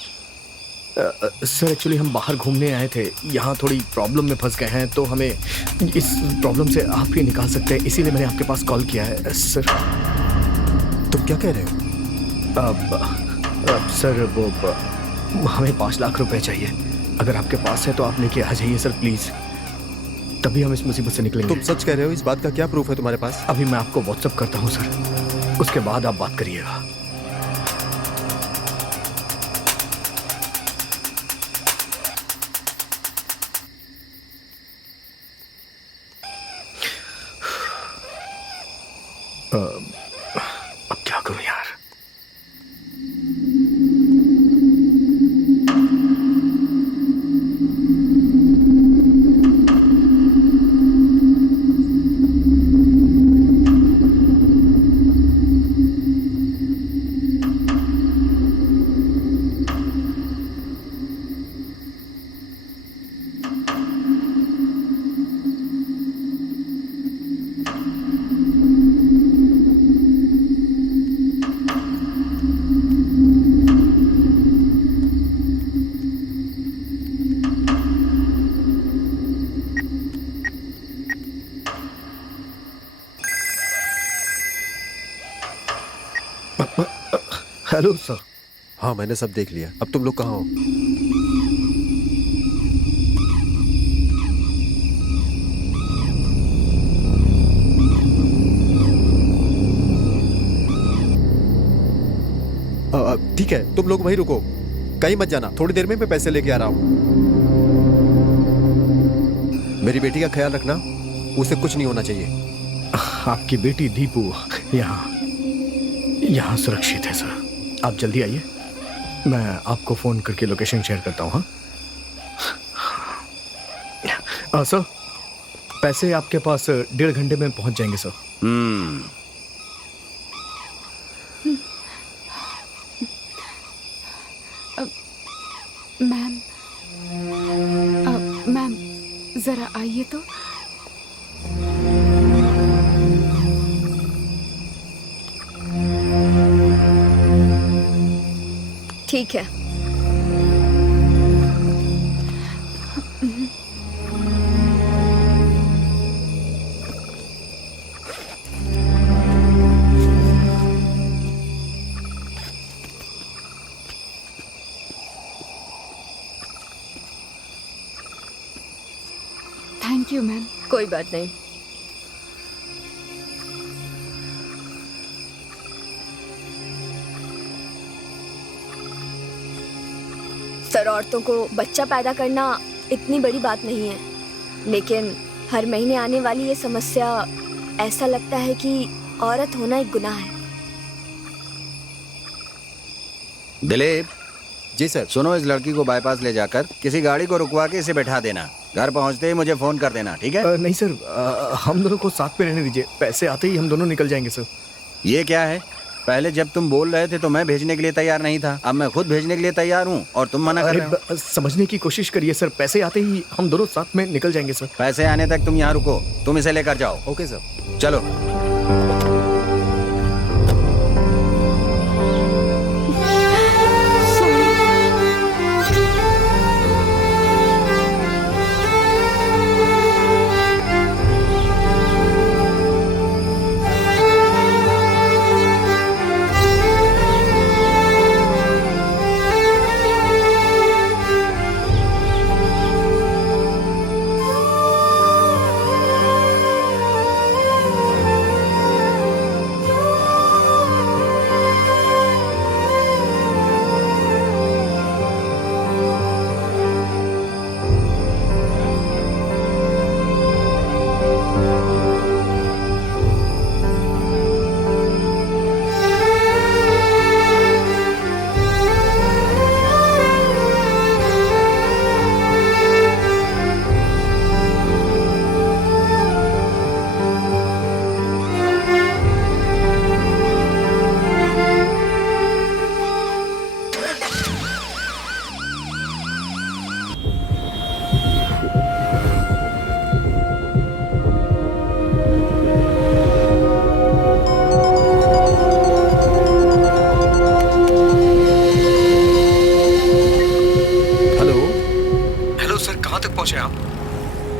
सर एक्चुअली हम बाहर घूमने आए थे, यहाँ थोड़ी प्रॉब्लम में फंस गए हैं, तो हमें इस प्रॉब्लम से आप ही निकाल सकते हैं, इसीलिए मैंने आपके पास कॉल किया है। सर तुम क्या कह रहे हो? सर वो हमें 5 लाख रुपए चाहिए। अगर आपके पास है तो आप लेके आ जाइए सर प्लीज, तभी हम इस मुसीबत से निकलेंगे। तुम सच कह रहे हो? इस बात का क्या प्रूफ है तुम्हारे पास? अभी मैं आपको व्हाट्सएप करता हूँ सर, उसके बाद आप बात करिएगा। अब क्या करूं यार? Hello sir. हाँ, मैंने सब देख लिया। अब तुम लोग कहाँ हो? ठीक है, तुम लोग वहीं रुको, कहीं मत जाना। थोड़ी देर में मैं पैसे लेके आ रहा हूँ। मेरी बेटी का ख्याल रखना, उसे कुछ नहीं होना चाहिए। आपकी बेटी दीपू यहाँ सुरक्षित है सर, आप जल्दी आइए। मैं आपको फोन करके लोकेशन शेयर करता हूँ। हाँ सर, पैसे आपके पास 1.5 घंटे में पहुंच जाएंगे सर। मैम जरा आइए तो। ठीक है। Thank you ma'am. कोई बात नहीं। सर, औरतों को बच्चा पैदा करना इतनी बड़ी बात नहीं है, लेकिन हर महीने आने वाली ये समस्या, ऐसा लगता है कि औरत होना एक गुनाह है। दिलीप जी सर। सुनो, इस लड़की को बाईपास ले जाकर किसी गाड़ी को रुकवा के इसे बैठा देना। घर पहुंचते ही मुझे फोन कर देना, ठीक है? नहीं सर, हम दोनों को साथ में रहने दीजिए। पैसे आते ही हम दोनों निकल जाएंगे सर। ये क्या है? पहले जब तुम बोल रहे थे तो मैं भेजने के लिए तैयार नहीं था, अब मैं खुद भेजने के लिए तैयार हूँ और तुम मना कर रहे हो। समझने की कोशिश करिए सर, पैसे आते ही हम दोनों साथ में निकल जाएंगे सर। पैसे आने तक तुम यहाँ रुको, तुम इसे लेकर जाओ। Okay sir. चलो।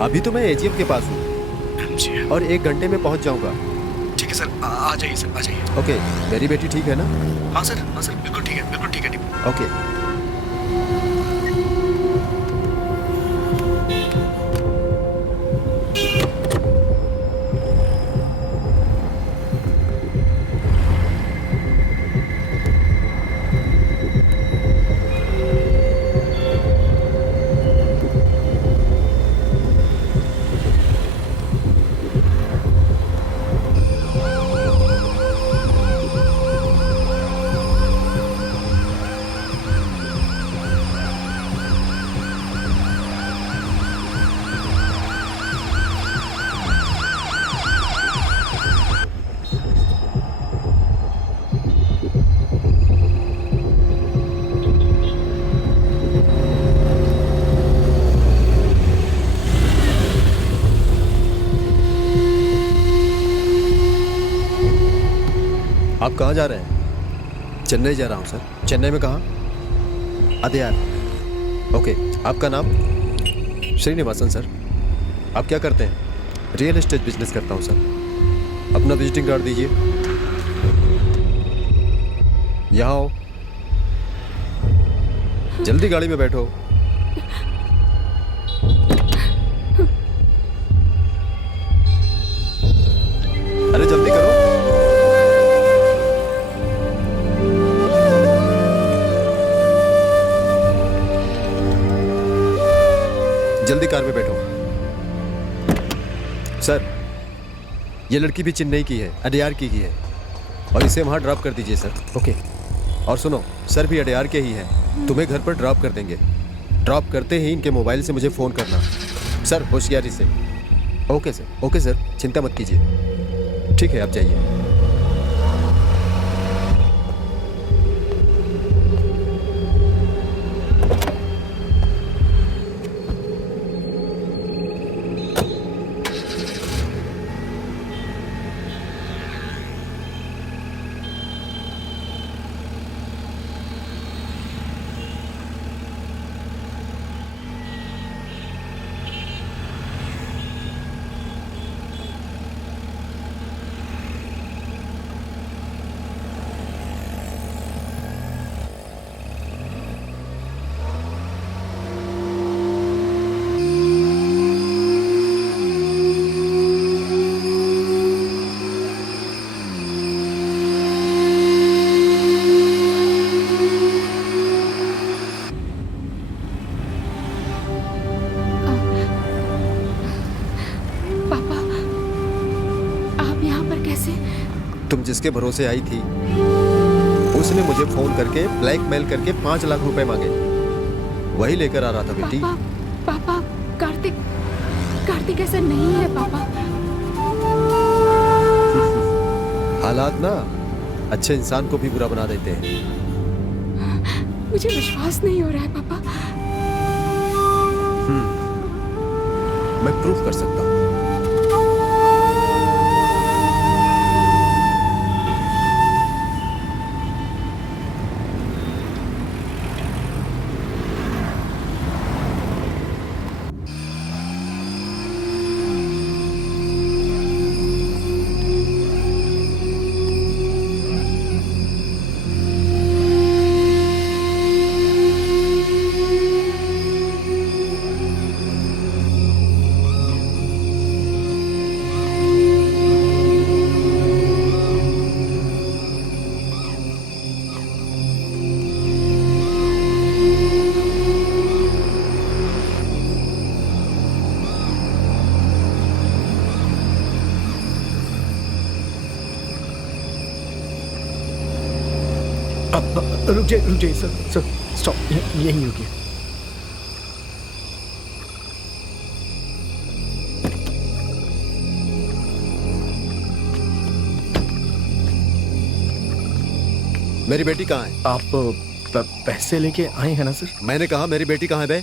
अभी तो मैं एजीएम के पास हूँ और 1 घंटे में पहुँच जाऊँगा। ठीक है सर, आ जाइए सर, आ जाइए। ओके, मेरी बेटी ठीक है ना? हाँ सर, बिल्कुल ठीक है, बिल्कुल ठीक है। ओके। आप कहाँ जा रहे हैं? चेन्नई जा रहा हूँ सर। चेन्नई में कहाँ? अदयार। ओके, आपका नाम? श्रीनिवासन सर। आप क्या करते हैं? रियल एस्टेट बिजनेस करता हूँ सर। अपना विजिटिंग कार्ड दीजिए। यहाँ आओ, जल्दी गाड़ी में बैठो। अरे जल्दी करो। जल्दी कार में बैठो। सर, ये लड़की भी चेन्नई की है, अडयार की ही है और इसे वहाँ ड्रॉप कर दीजिए सर। ओके। और सुनो, सर भी अडयार के ही हैं, तुम्हें घर पर ड्रॉप कर देंगे। ड्रॉप करते ही इनके मोबाइल से मुझे फ़ोन करना। सर, होशियारी से। ओके सर, ओके सर, चिंता मत कीजिए। ठीक है, आप जाइए। तुम जिसके भरोसे आई थी उसने मुझे फोन करके ब्लैकमेल करके 5 लाख रुपए मांगे, वही लेकर आ रहा था बेटी। पापा, कार्तिक कार्तिक ऐसा नहीं है पापा। हालात ना अच्छे इंसान को भी बुरा बना देते हैं। मुझे विश्वास नहीं हो रहा है पापा। मैं प्रूफ कर सकता हूँ। रुक जाइए सर, सर स्टॉप, यहीं रुकिए। मेरी बेटी कहाँ है? आप पैसे लेके आए हैं ना सर? मैंने कहा मेरी बेटी कहाँ है बे?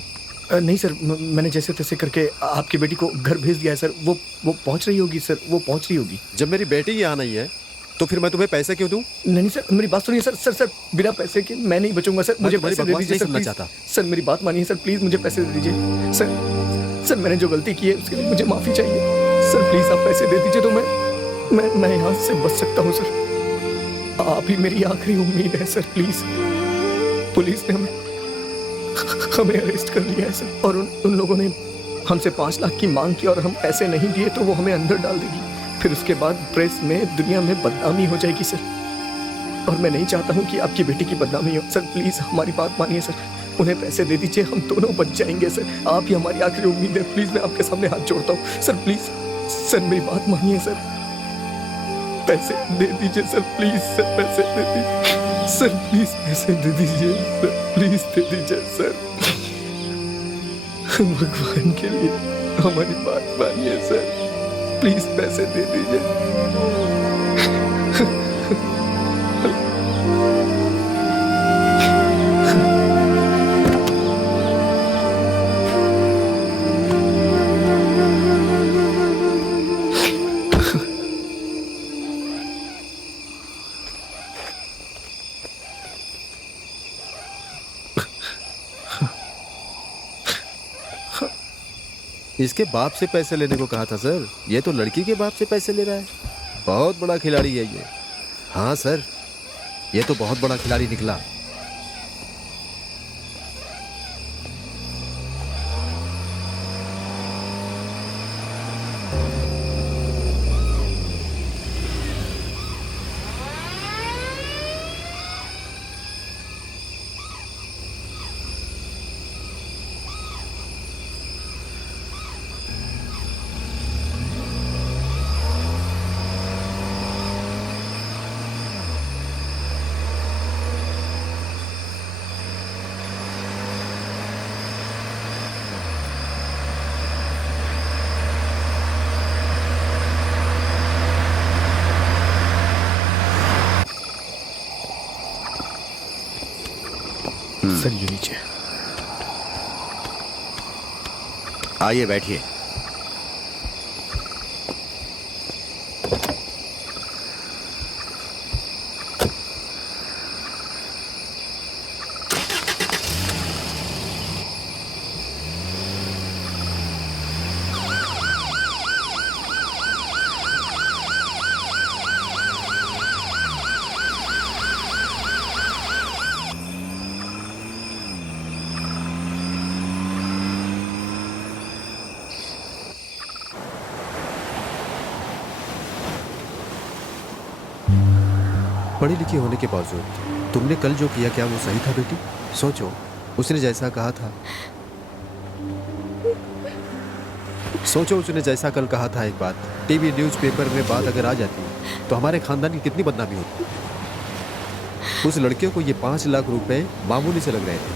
नहीं सर, मैंने जैसे तैसे करके आपकी बेटी को घर भेज दिया है सर। वो पहुंच रही होगी सर, वो पहुंच रही होगी। जब मेरी बेटी यहाँ नहीं है तो फिर मैं तुम्हें पैसे क्यों दूं? नहीं सर, मेरी बात सुनिए सर। सर बिना पैसे के मैं नहीं बचूंगा सर। मुझे पैसे दे दीजिए सर, प्लीज। सर मेरी बात मानिए सर, प्लीज मुझे पैसे दे दीजिए सर। मैंने जो गलती की है उसके लिए मुझे माफी चाहिए सर। प्लीज आप पैसे दे दीजिए तो मैं यहाँ से बच सकता हूँ सर। आप ही मेरी आखिरी उम्मीद है सर, प्लीज। पुलिस ने हमें अरेस्ट कर लिया है सर, और उन लोगों ने हमसे 5 लाख की मांग की और हम पैसे नहीं दिए तो वो हमें अंदर डाल देगी। फिर उसके बाद प्रेस में, दुनिया में बदनामी हो जाएगी सर, और मैं नहीं चाहता हूँ कि आपकी बेटी की बदनामी हो सर। प्लीज हमारी बात मानिए सर, उन्हें पैसे दे दीजिए, हम दोनों बच जाएंगे सर। आप ही हमारी आखिरी उम्मीद है, प्लीज मैं आपके सामने हाथ जोड़ता हूँ सर। प्लीज सर मेरी बात मानिए सर, पैसे दे दीजिए सर, प्लीज सर पैसे दे दीजिए सर, प्लीज पैसे दे दीजिए सर, प्लीज दे दीजिए सर। भगवान के लिए हमारी बात मानिए सर, प्लीज पैसे दे दीजिए। इसके बाप से पैसे लेने को कहा था सर। ये तो लड़की के बाप से पैसे ले रहा है। बहुत बड़ा खिलाड़ी है ये। हाँ सर, ये तो बहुत बड़ा खिलाड़ी निकला। सर ये नीचे आइए बैठिए। पढ़ी लिखी होने के बावजूद तुमने कल जो किया, क्या वो सही था बेटी? सोचो, उसने जैसा कहा था, सोचो उसने जैसा कल कहा था, एक बात टीवी न्यूज़पेपर में बात अगर आ जाती तो हमारे खानदान की कितनी बदनामी होती। उस लड़के को ये 5 लाख रुपए मामूली से लग रहे थे,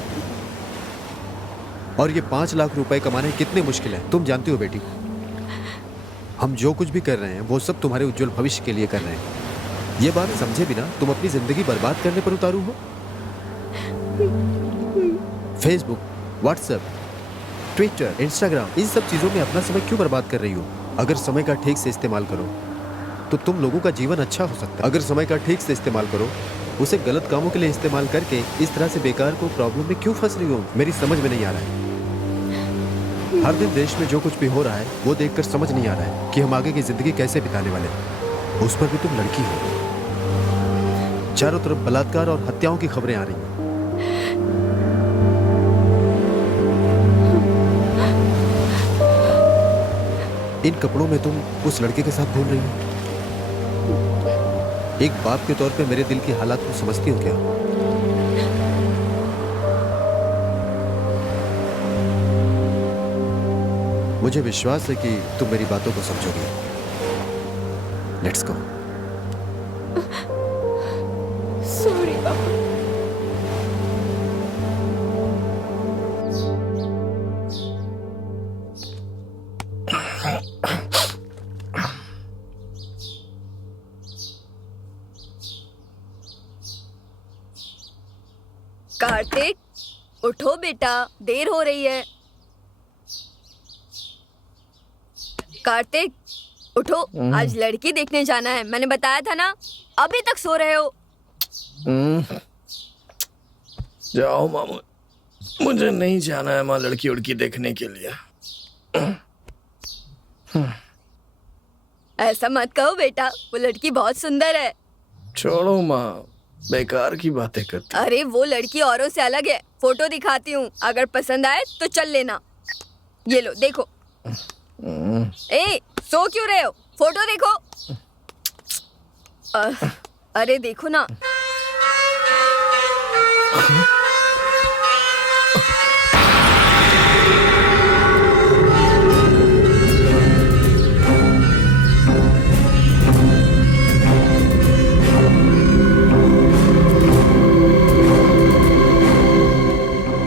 और ये 5 लाख रुपए कमाने कितने मुश्किल है तुम जानती हो बेटी। हम जो कुछ भी कर रहे हैं वो सब तुम्हारे उज्जवल भविष्य के लिए कर रहे हैं। ये बात समझे बिना तुम अपनी जिंदगी बर्बाद करने पर उतारू हो। फेसबुक, व्हाट्सएप, ट्विटर, इंस्टाग्राम, इन सब चीजों में अपना समय क्यों बर्बाद कर रही हो? अगर समय का ठीक से इस्तेमाल करो तो तुम लोगों का जीवन अच्छा हो सकता है। अगर समय का ठीक से इस्तेमाल करो, उसे गलत कामों के लिए इस्तेमाल करके इस तरह से बेकार को प्रॉब्लम में क्यों फंस रही हो? मेरी समझ में नहीं आ रहा है। हर दिन देश में जो कुछ भी हो रहा है वो देखकर समझ नहीं आ रहा है कि हम आगे की जिंदगी कैसे बिताने वाले हैं। उस पर भी तुम लड़की हो। चारों तरफ बलात्कार और हत्याओं की खबरें आ रही हैं। इन कपड़ों में तुम उस लड़के के साथ घूम रही हो। एक बाप के तौर पे मेरे दिल की हालात को समझती हो क्या? मुझे विश्वास है कि तुम मेरी बातों को समझोगी। Let's go. सॉरी पापा। कार्तिक, उठो बेटा, देर हो रही है। कार्तिक, उठो, आज लड़की देखने जाना है, मैंने बताया था ना। अभी तक सो रहे हो। जाओ मामू, मुझे नहीं जाना है माँ लड़की उड़की देखने के लिए। ऐसा मत कहो बेटा, वो लड़की बहुत सुंदर है। छोड़ो माँ, बेकार की बातें करती। अरे वो लड़की औरों से अलग है, फोटो दिखाती हूँ, अगर पसंद आए तो चल लेना। ये लो देखो। ए, सो क्यों रहे हो? फोटो देखो। अरे देखो ना।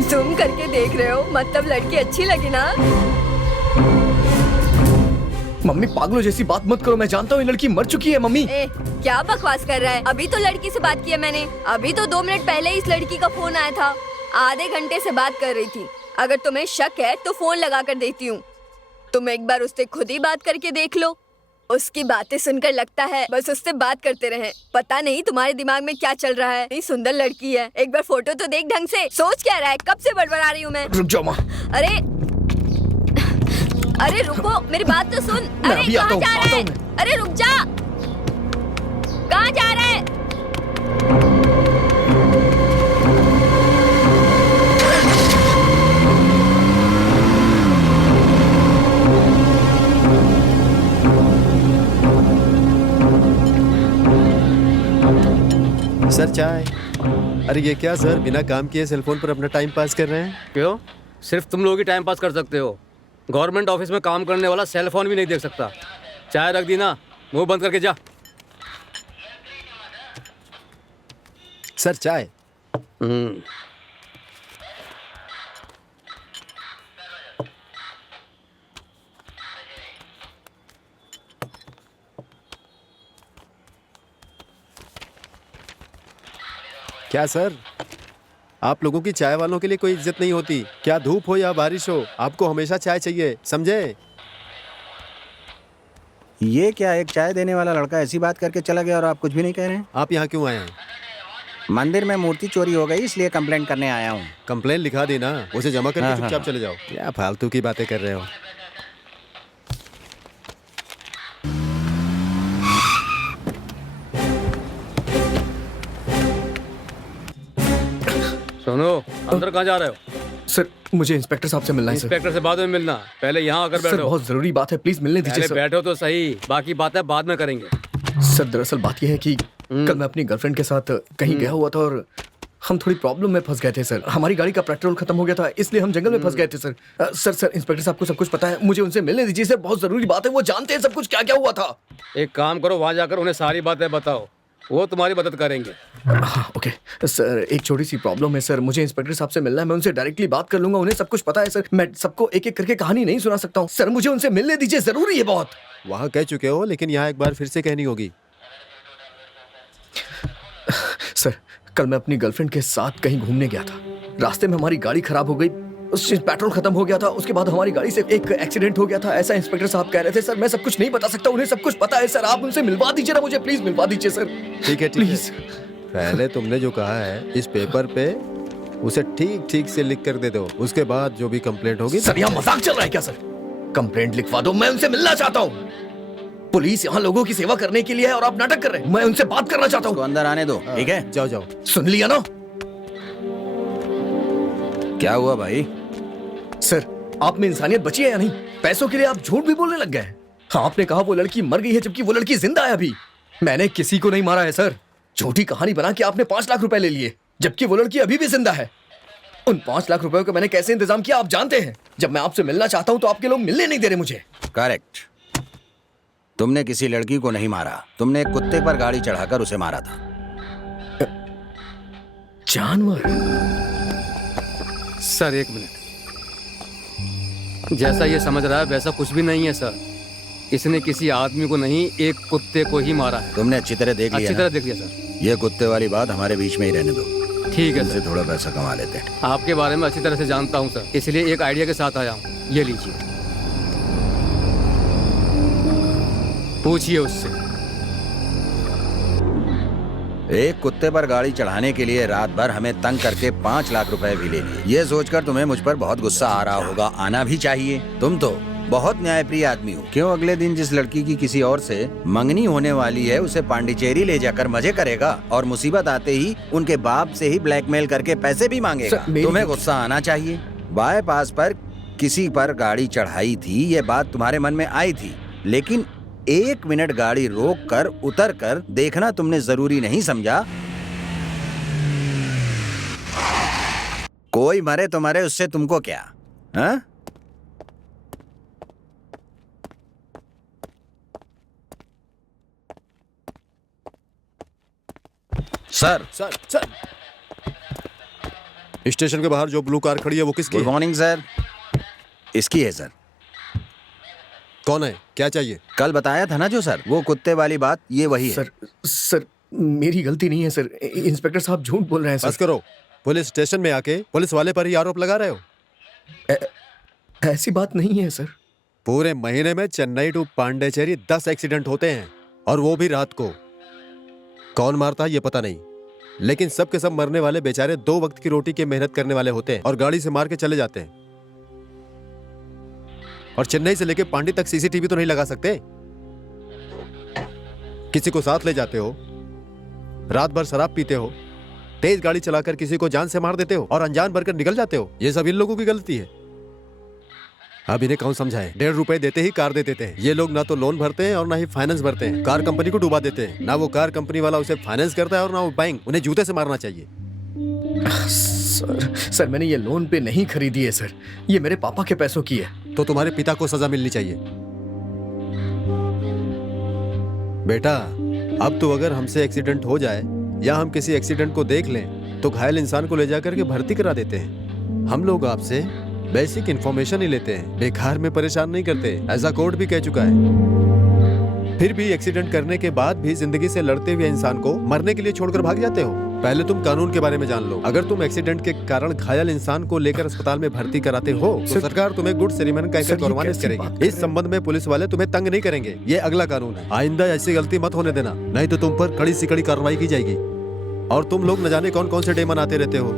जूम करके देख रहे हो, मतलब लड़की अच्छी लगी ना? मम्मी पागलों जैसी बात मत करो, मैं जानता हूँ ये लड़की मर चुकी है मम्मी। ए, क्या बकवास कर रहा है? अभी तो लड़की से बात की है मैंने। अभी तो 2 मिनट पहले इस लड़की का फोन आया था। आधे घंटे से बात कर रही थी। अगर तुम्हें शक है तो फोन लगा कर देती हूँ। तुम एक बार उससे खुद ही बात करके देख लो। उसकी बातें सुनकर लगता है बस उससे बात करते रहे। पता नहीं तुम्हारे दिमाग में क्या चल रहा है। इतनी सुंदर लड़की है, एक बार फोटो तो देख ढंग से। सोच क्या रहा है? कब से बड़बड़ा रही हूँ मैं। रुक जाओ माँ। अरे रुको, मेरी बात तो सुन। अरे कहाँ जा रहा है? अरे रुक जा, कहाँ जा रहा है? सर चाय। अरे ये क्या सर, बिना काम किए सेलफोन पर अपना टाइम पास कर रहे हैं? क्यों? सिर्फ तुम लोग ही टाइम पास कर सकते हो। गवर्नमेंट ऑफिस में काम करने वाला सेल फोन भी नहीं देख सकता। चाय रख दी ना, मुंह बंद करके जा। सर चाय। क्या सर, आप लोगों की चाय वालों के लिए कोई इज्जत नहीं होती क्या? धूप हो या बारिश हो, आपको हमेशा चाय चाहिए, समझे? ये क्या, एक चाय देने वाला लड़का ऐसी बात करके चला गया और आप कुछ भी नहीं कह रहे हैं? आप यहाँ क्यों आए हैं? मंदिर में मूर्ति चोरी हो गई, इसलिए कंप्लेंट करने आया हूँ। कंप्लेन लिखा देना, उसे जमा करके चुपचाप चले जाओ। क्या फालतू की बातें कर रहे हो? सुनो, अंदर कहाँ जा रहे हो? सर मुझे इंस्पेक्टर साहब से मिलना है। सर इंस्पेक्टर से बाद में मिलना, पहले यहाँ आकर सर बैठो। बहुत जरूरी बात है, प्लीज मिलने दीजिए पहले सर। बैठो तो सही, बाकी बातें बाद में करेंगे। सर दरअसल बात यह है कि कल मैं अपनी गर्लफ्रेंड के साथ कहीं गया हुआ था और हम थोड़ी प्रॉब्लम में फंस गए थे सर। हमारी गाड़ी का पेट्रोल खत्म हो गया था, इसलिए हम जंगल में फंस गए थे सर। सर इंस्पेक्टर साहब को सब कुछ पता है, मुझे उनसे मिलने दीजिए सर, बहुत जरूरी बात है, वो जानते हैं सब कुछ क्या क्या हुआ था। एक काम करो, वहां जाकर उन्हें सारी बातें बताओ, वो तुम्हारी मदद करेंगे। हाँ ओके सर, एक छोटी सी प्रॉब्लम है सर, मुझे इंस्पेक्टर साहब से मिलना है, मैं उनसे डायरेक्टली बात कर लूंगा, उन्हें सब कुछ पता है सर। मैं सबको एक एक करके कहानी नहीं सुना सकता हूँ सर, मुझे उनसे मिलने दीजिए, जरूरी है बहुत। वहाँ कह चुके हो, लेकिन यहाँ एक बार फिर से कहनी होगी। सर, कल मैं अपनी गर्लफ्रेंड के साथ कहीं घूमने गया था। रास्ते में हमारी गाड़ी खराब हो गई, उससे पेट्रोल खत्म हो गया था। उसके बाद हमारी गाड़ी से एक एक्सीडेंट हो गया था, ऐसा इंस्पेक्टर साहब कह रहे थे। सर, मैं सब कुछ नहीं बता सकता, उन्हें सब कुछ पता है। सर, आप उनसे मिलवा दीजिए ना मुझे, प्लीज मिलवा दीजिए सर। ठीक है, प्लीज। पहले तुमने जो कहा है इस पेपर पे उसे ठीक ठीक से लिख कर दे दो। उसके बाद जो भी कंप्लेंट होगी। सर, यहाँ मजाक चल रहा है क्या सर? कंप्लेंट लिखवा दो, मैं उनसे मिलना चाहता हूँ। पुलिस यहाँ लोगों की सेवा करने के लिए है और आप नाटक कर रहे हैं। मैं उनसे बात करना चाहता हूँ। अंदर आने दो, ठीक है? जाओ जाओ। सुन लिया ना? क्या हुआ भाई? सर, आप में इंसानियत बची है या नहीं? पैसों के लिए आप झूठ भी बोलने लग गए। हाँ, आपने कहा वो लड़की मर गई है, जबकि वो लड़की जिंदा है अभी। मैंने किसी को नहीं मारा है सर। झूठी कहानी बना के आपने 5 लाख रुपए ले लिए, जबकि वो लड़की अभी भी जिंदा है। उन 5 लाख रुपए का मैंने कैसे इंतजाम किया आप जानते हैं। जब मैं आपसे मिलना चाहता हूँ तो आपके लोग मिलने नहीं दे रहे मुझे। करेक्ट। तुमने किसी लड़की को नहीं मारा, तुमने एक कुत्ते पर गाड़ी चढ़ाकर उसे मारा था। जानवर? सर, एक मिनट। जैसा ये समझ रहा है वैसा कुछ भी नहीं है सर। इसने किसी आदमी को नहीं, एक कुत्ते को ही मारा है। तुमने अच्छी तरह देख लिया अच्छी ना? तरह देख लिया सर। ये कुत्ते वाली बात हमारे बीच में ही रहने दो। ठीक है इनसे सर। थोड़ा पैसा कमा लेते हैं। आपके बारे में अच्छी तरह से जानता हूँ सर, इसलिए एक आइडिया के साथ आया हूँ। ये लीजिए, पूछिए उससे। एक कुत्ते पर गाड़ी चढ़ाने के लिए रात भर हमें तंग करके 5 लाख रुपए भी ले लिए। ये सोचकर तुम्हें मुझ पर बहुत गुस्सा आ रहा होगा, आना भी चाहिए। तुम तो बहुत न्यायप्रिय आदमी हो। क्यों अगले दिन जिस लड़की की किसी और से मंगनी होने वाली है उसे पांडिचेरी ले जाकर मजे करेगा और मुसीबत आते ही उनके बाप से ही ब्लैकमेल करके पैसे भी मांगेगा? तुम्हें गुस्सा आना चाहिए। बाईपास पर किसी पर गाड़ी चढ़ाई थी, ये बात तुम्हारे मन में आई थी, लेकिन 1 मिनट गाड़ी रोक कर उतर कर देखना तुमने जरूरी नहीं समझा? कोई मरे तो मरे, उससे तुमको क्या? हाँ? सर, सर, स्टेशन के बाहर जो ब्लू कार खड़ी है वो किसकी गुड है? Morning sir. इसकी है सर। कौन है, क्या चाहिए? कल बताया था ना जो सर, वो कुत्ते वाली बात, ये वही है। सर, मेरी गलती नहीं है सर। इंस्पेक्टर साहब झूठ बोल रहे हैं बस सर। करो। पुलिस स्टेशन में आके पुलिस वाले पर ही आरोप लगा रहे हो। ऐसी बात नहीं है सर। पूरे महीने में चेन्नई टू पांडिचेरी 10 एक्सीडेंट होते हैं, और वो भी रात को। कौन मारता है ये पता नहीं, लेकिन सब के सब मरने वाले बेचारे 2 वक्त की रोटी की मेहनत करने वाले होते हैं और गाड़ी से मार के चले जाते हैं। और चेन्नई से लेके पांडी तक सीसीटीवी तो नहीं लगा सकते। किसी को साथ ले जाते हो, रात भर शराब पीते हो, तेज गाड़ी चलाकर किसी को जान से मार देते हो और अनजान बनकर निकल जाते हो। ये सब इन लोगों की गलती है। अब इन्हें कौन समझाए? 1.5 रुपए देते ही कार दे देते हैं। ये लोग ना तो लोन भरते हैं और ना ही फाइनेंस भरते हैं। कार कंपनी को डुबा देते हैं। ना वो कार कंपनी वाला उसे फाइनेंस करता है और ना वो बैंक। उन्हें जूते से मारना चाहिए। सर, मैंने ये लोन पे नहीं खरीदी है सर। ये मेरे पापा के पैसों की है। तो तुम्हारे पिता को सजा मिलनी चाहिए। बेटा, अब तो अगर हमसे एक्सीडेंट हो जाए या हम किसी एक्सीडेंट को देख लें तो घायल इंसान को ले जाकर के भर्ती करा देते हैं। हम लोग आपसे बेसिक इंफॉर्मेशन ही लेते हैं, बेकार में परेशान नहीं करते। ऐसा कोर्ट भी कह चुका है। फिर भी एक्सीडेंट करने के बाद भी जिंदगी से लड़ते हुए इंसान को मरने के लिए छोड़कर भाग जाते हो। पहले तुम कानून के बारे में जान लो। अगर तुम एक्सीडेंट के कारण घायल इंसान को लेकर अस्पताल में भर्ती कराते हो तो सरकार तुम्हें गुड सेरेमनी कहकर गौरवान्वित करेगी। इस संबंध में पुलिस वाले तुम्हें तंग नहीं करेंगे। ये अगला कानून है। आइंदा ऐसी गलती मत होने देना, नहीं तो तुम पर कड़ी से कड़ी कार्रवाई की जाएगी। और तुम लोग न जाने कौन कौन से डे मनाते रहते हो।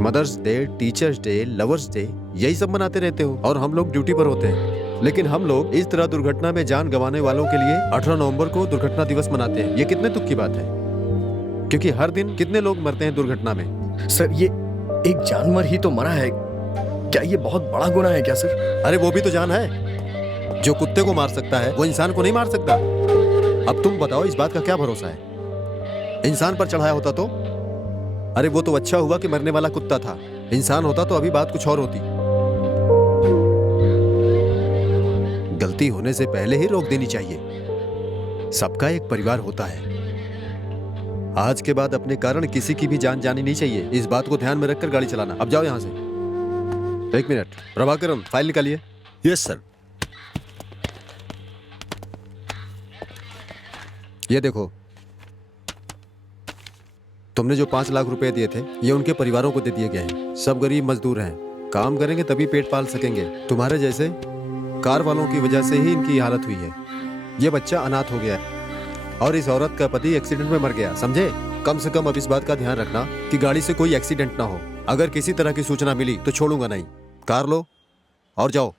Mother's day, teacher's day, lover's day, यही सब मनाते रहते हो और हम लोग ड्यूटी पर होते हैं। लेकिन हम लोग इस तरह दुर्घटना में जान गंवाने वालों के लिए 18 नवंबर को दुर्घटना दिवस मनाते हैं। ये कितने दुख की बात है, क्योंकि हर दिन कितने लोग मरते हैं दुर्घटना में। सर, ये एक जानवर ही तो मरा है, क्या ये बहुत बड़ा गुनाह है क्या सर? अरे वो भी तो जान है। जो कुत्ते को मार सकता है वो इंसान को नहीं मार सकता। अब तुम बताओ, इस बात का क्या भरोसा है? इंसान पर चढ़ाया होता तो? अरे वो तो अच्छा हुआ कि मरने वाला कुत्ता था। इंसान होता तो अभी बात कुछ और होती। गलती होने से पहले ही रोक देनी चाहिए। सबका एक परिवार होता है। आज के बाद अपने कारण किसी की भी जान जानी नहीं चाहिए। इस बात को ध्यान में रखकर गाड़ी चलाना। अब जाओ यहां से। 1 मिनट, प्रभाकरन फाइल निकालिए। Yes sir. ये देखो, तुमने जो 5 लाख रुपए दिए थे ये उनके परिवारों को दे दिए गए हैं। सब गरीब मजदूर हैं, काम करेंगे तभी पेट पाल सकेंगे। तुम्हारे जैसे कार वालों की वजह से ही इनकी हालत हुई है। ये बच्चा अनाथ हो गया है और इस औरत का पति एक्सीडेंट में मर गया, समझे? कम से कम अब इस बात का ध्यान रखना कि गाड़ी से कोई एक्सीडेंट ना हो। अगर किसी तरह की सूचना मिली तो छोड़ूंगा नहीं। कार लो और जाओ।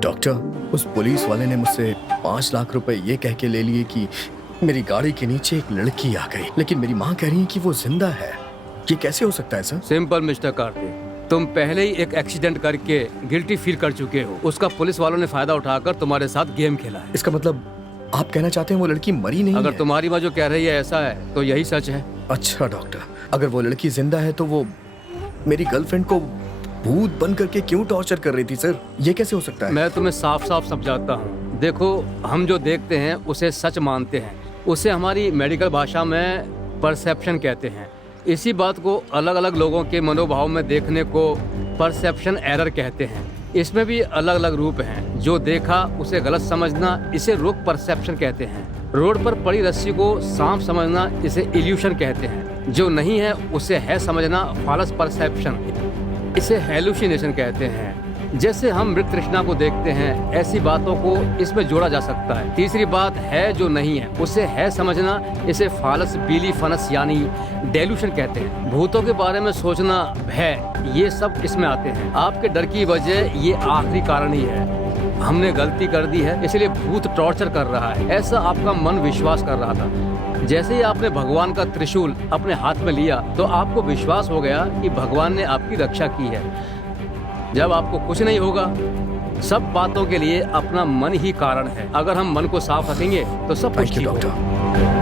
डॉक्टर, उस पुलिस वाले ने मुझसे 5 लाख रुपए ये कह के ले लिए कि मेरी गाड़ी के नीचे एक लड़की आ गई, लेकिन मेरी माँ कह रही है कि वो जिंदा है। ये कैसे हो सकता है सर? सिंपल मिस्टर कार्तिक, तुम पहले ही एक एक्सीडेंट करके गिल्टी फील कर चुके हो। उसका पुलिस वालों ने फायदा उठाकर तुम्हारे साथ गेम खेला है। इसका मतलब आप कहना चाहते हैं वो लड़की मरी नहीं अगर है? तुम्हारी माँ जो कह रही है ऐसा है तो यही सच है। अच्छा डॉक्टर, अगर वो लड़की जिंदा है तो वो मेरी गर्लफ्रेंड को भूत बन करके क्यों टॉर्चर कर रही थी सर? ये कैसे हो सकता है? मैं तुम्हें साफ साफ समझाता हूँ। देखो, हम जो देखते हैं उसे सच मानते हैं, उसे हमारी मेडिकल भाषा में परसेप्शन कहते हैं। इसी बात को अलग अलग लोगों के मनोभाव में देखने को परसेप्शन एरर कहते हैं। इसमें भी अलग अलग रूप हैं। जो देखा उसे गलत समझना, इसे रोग परसेप्शन कहते हैं। रोड पर पड़ी रस्सी को सांप समझना, इसे इल्यूशन कहते हैं। जो नहीं है उसे है समझना, फॉल्स परसेप्शन, इसे हेलुसिनेशन कहते हैं। जैसे हम मृत तृष्णा को देखते हैं, ऐसी बातों को इसमें जोड़ा जा सकता है। तीसरी बात है जो नहीं है उसे है समझना, इसे फॉल्स बिलीफनेस यानी डेल्यूशन कहते हैं। भूतों के बारे में सोचना, भय, ये सब इसमें आते हैं। आपके डर की वजह ये आखिरी कारण ही है। हमने गलती कर दी है इसलिए भूत टॉर्चर कर रहा है, ऐसा आपका मन विश्वास कर रहा था। जैसे ही आपने भगवान का त्रिशूल अपने हाथ में लिया तो आपको विश्वास हो गया कि भगवान ने आपकी रक्षा की है। जब आपको कुछ नहीं होगा, सब बातों के लिए अपना मन ही कारण है। अगर हम मन को साफ रखेंगे तो सब कुछ थैंक यू ठीक होगा। डॉक्टर।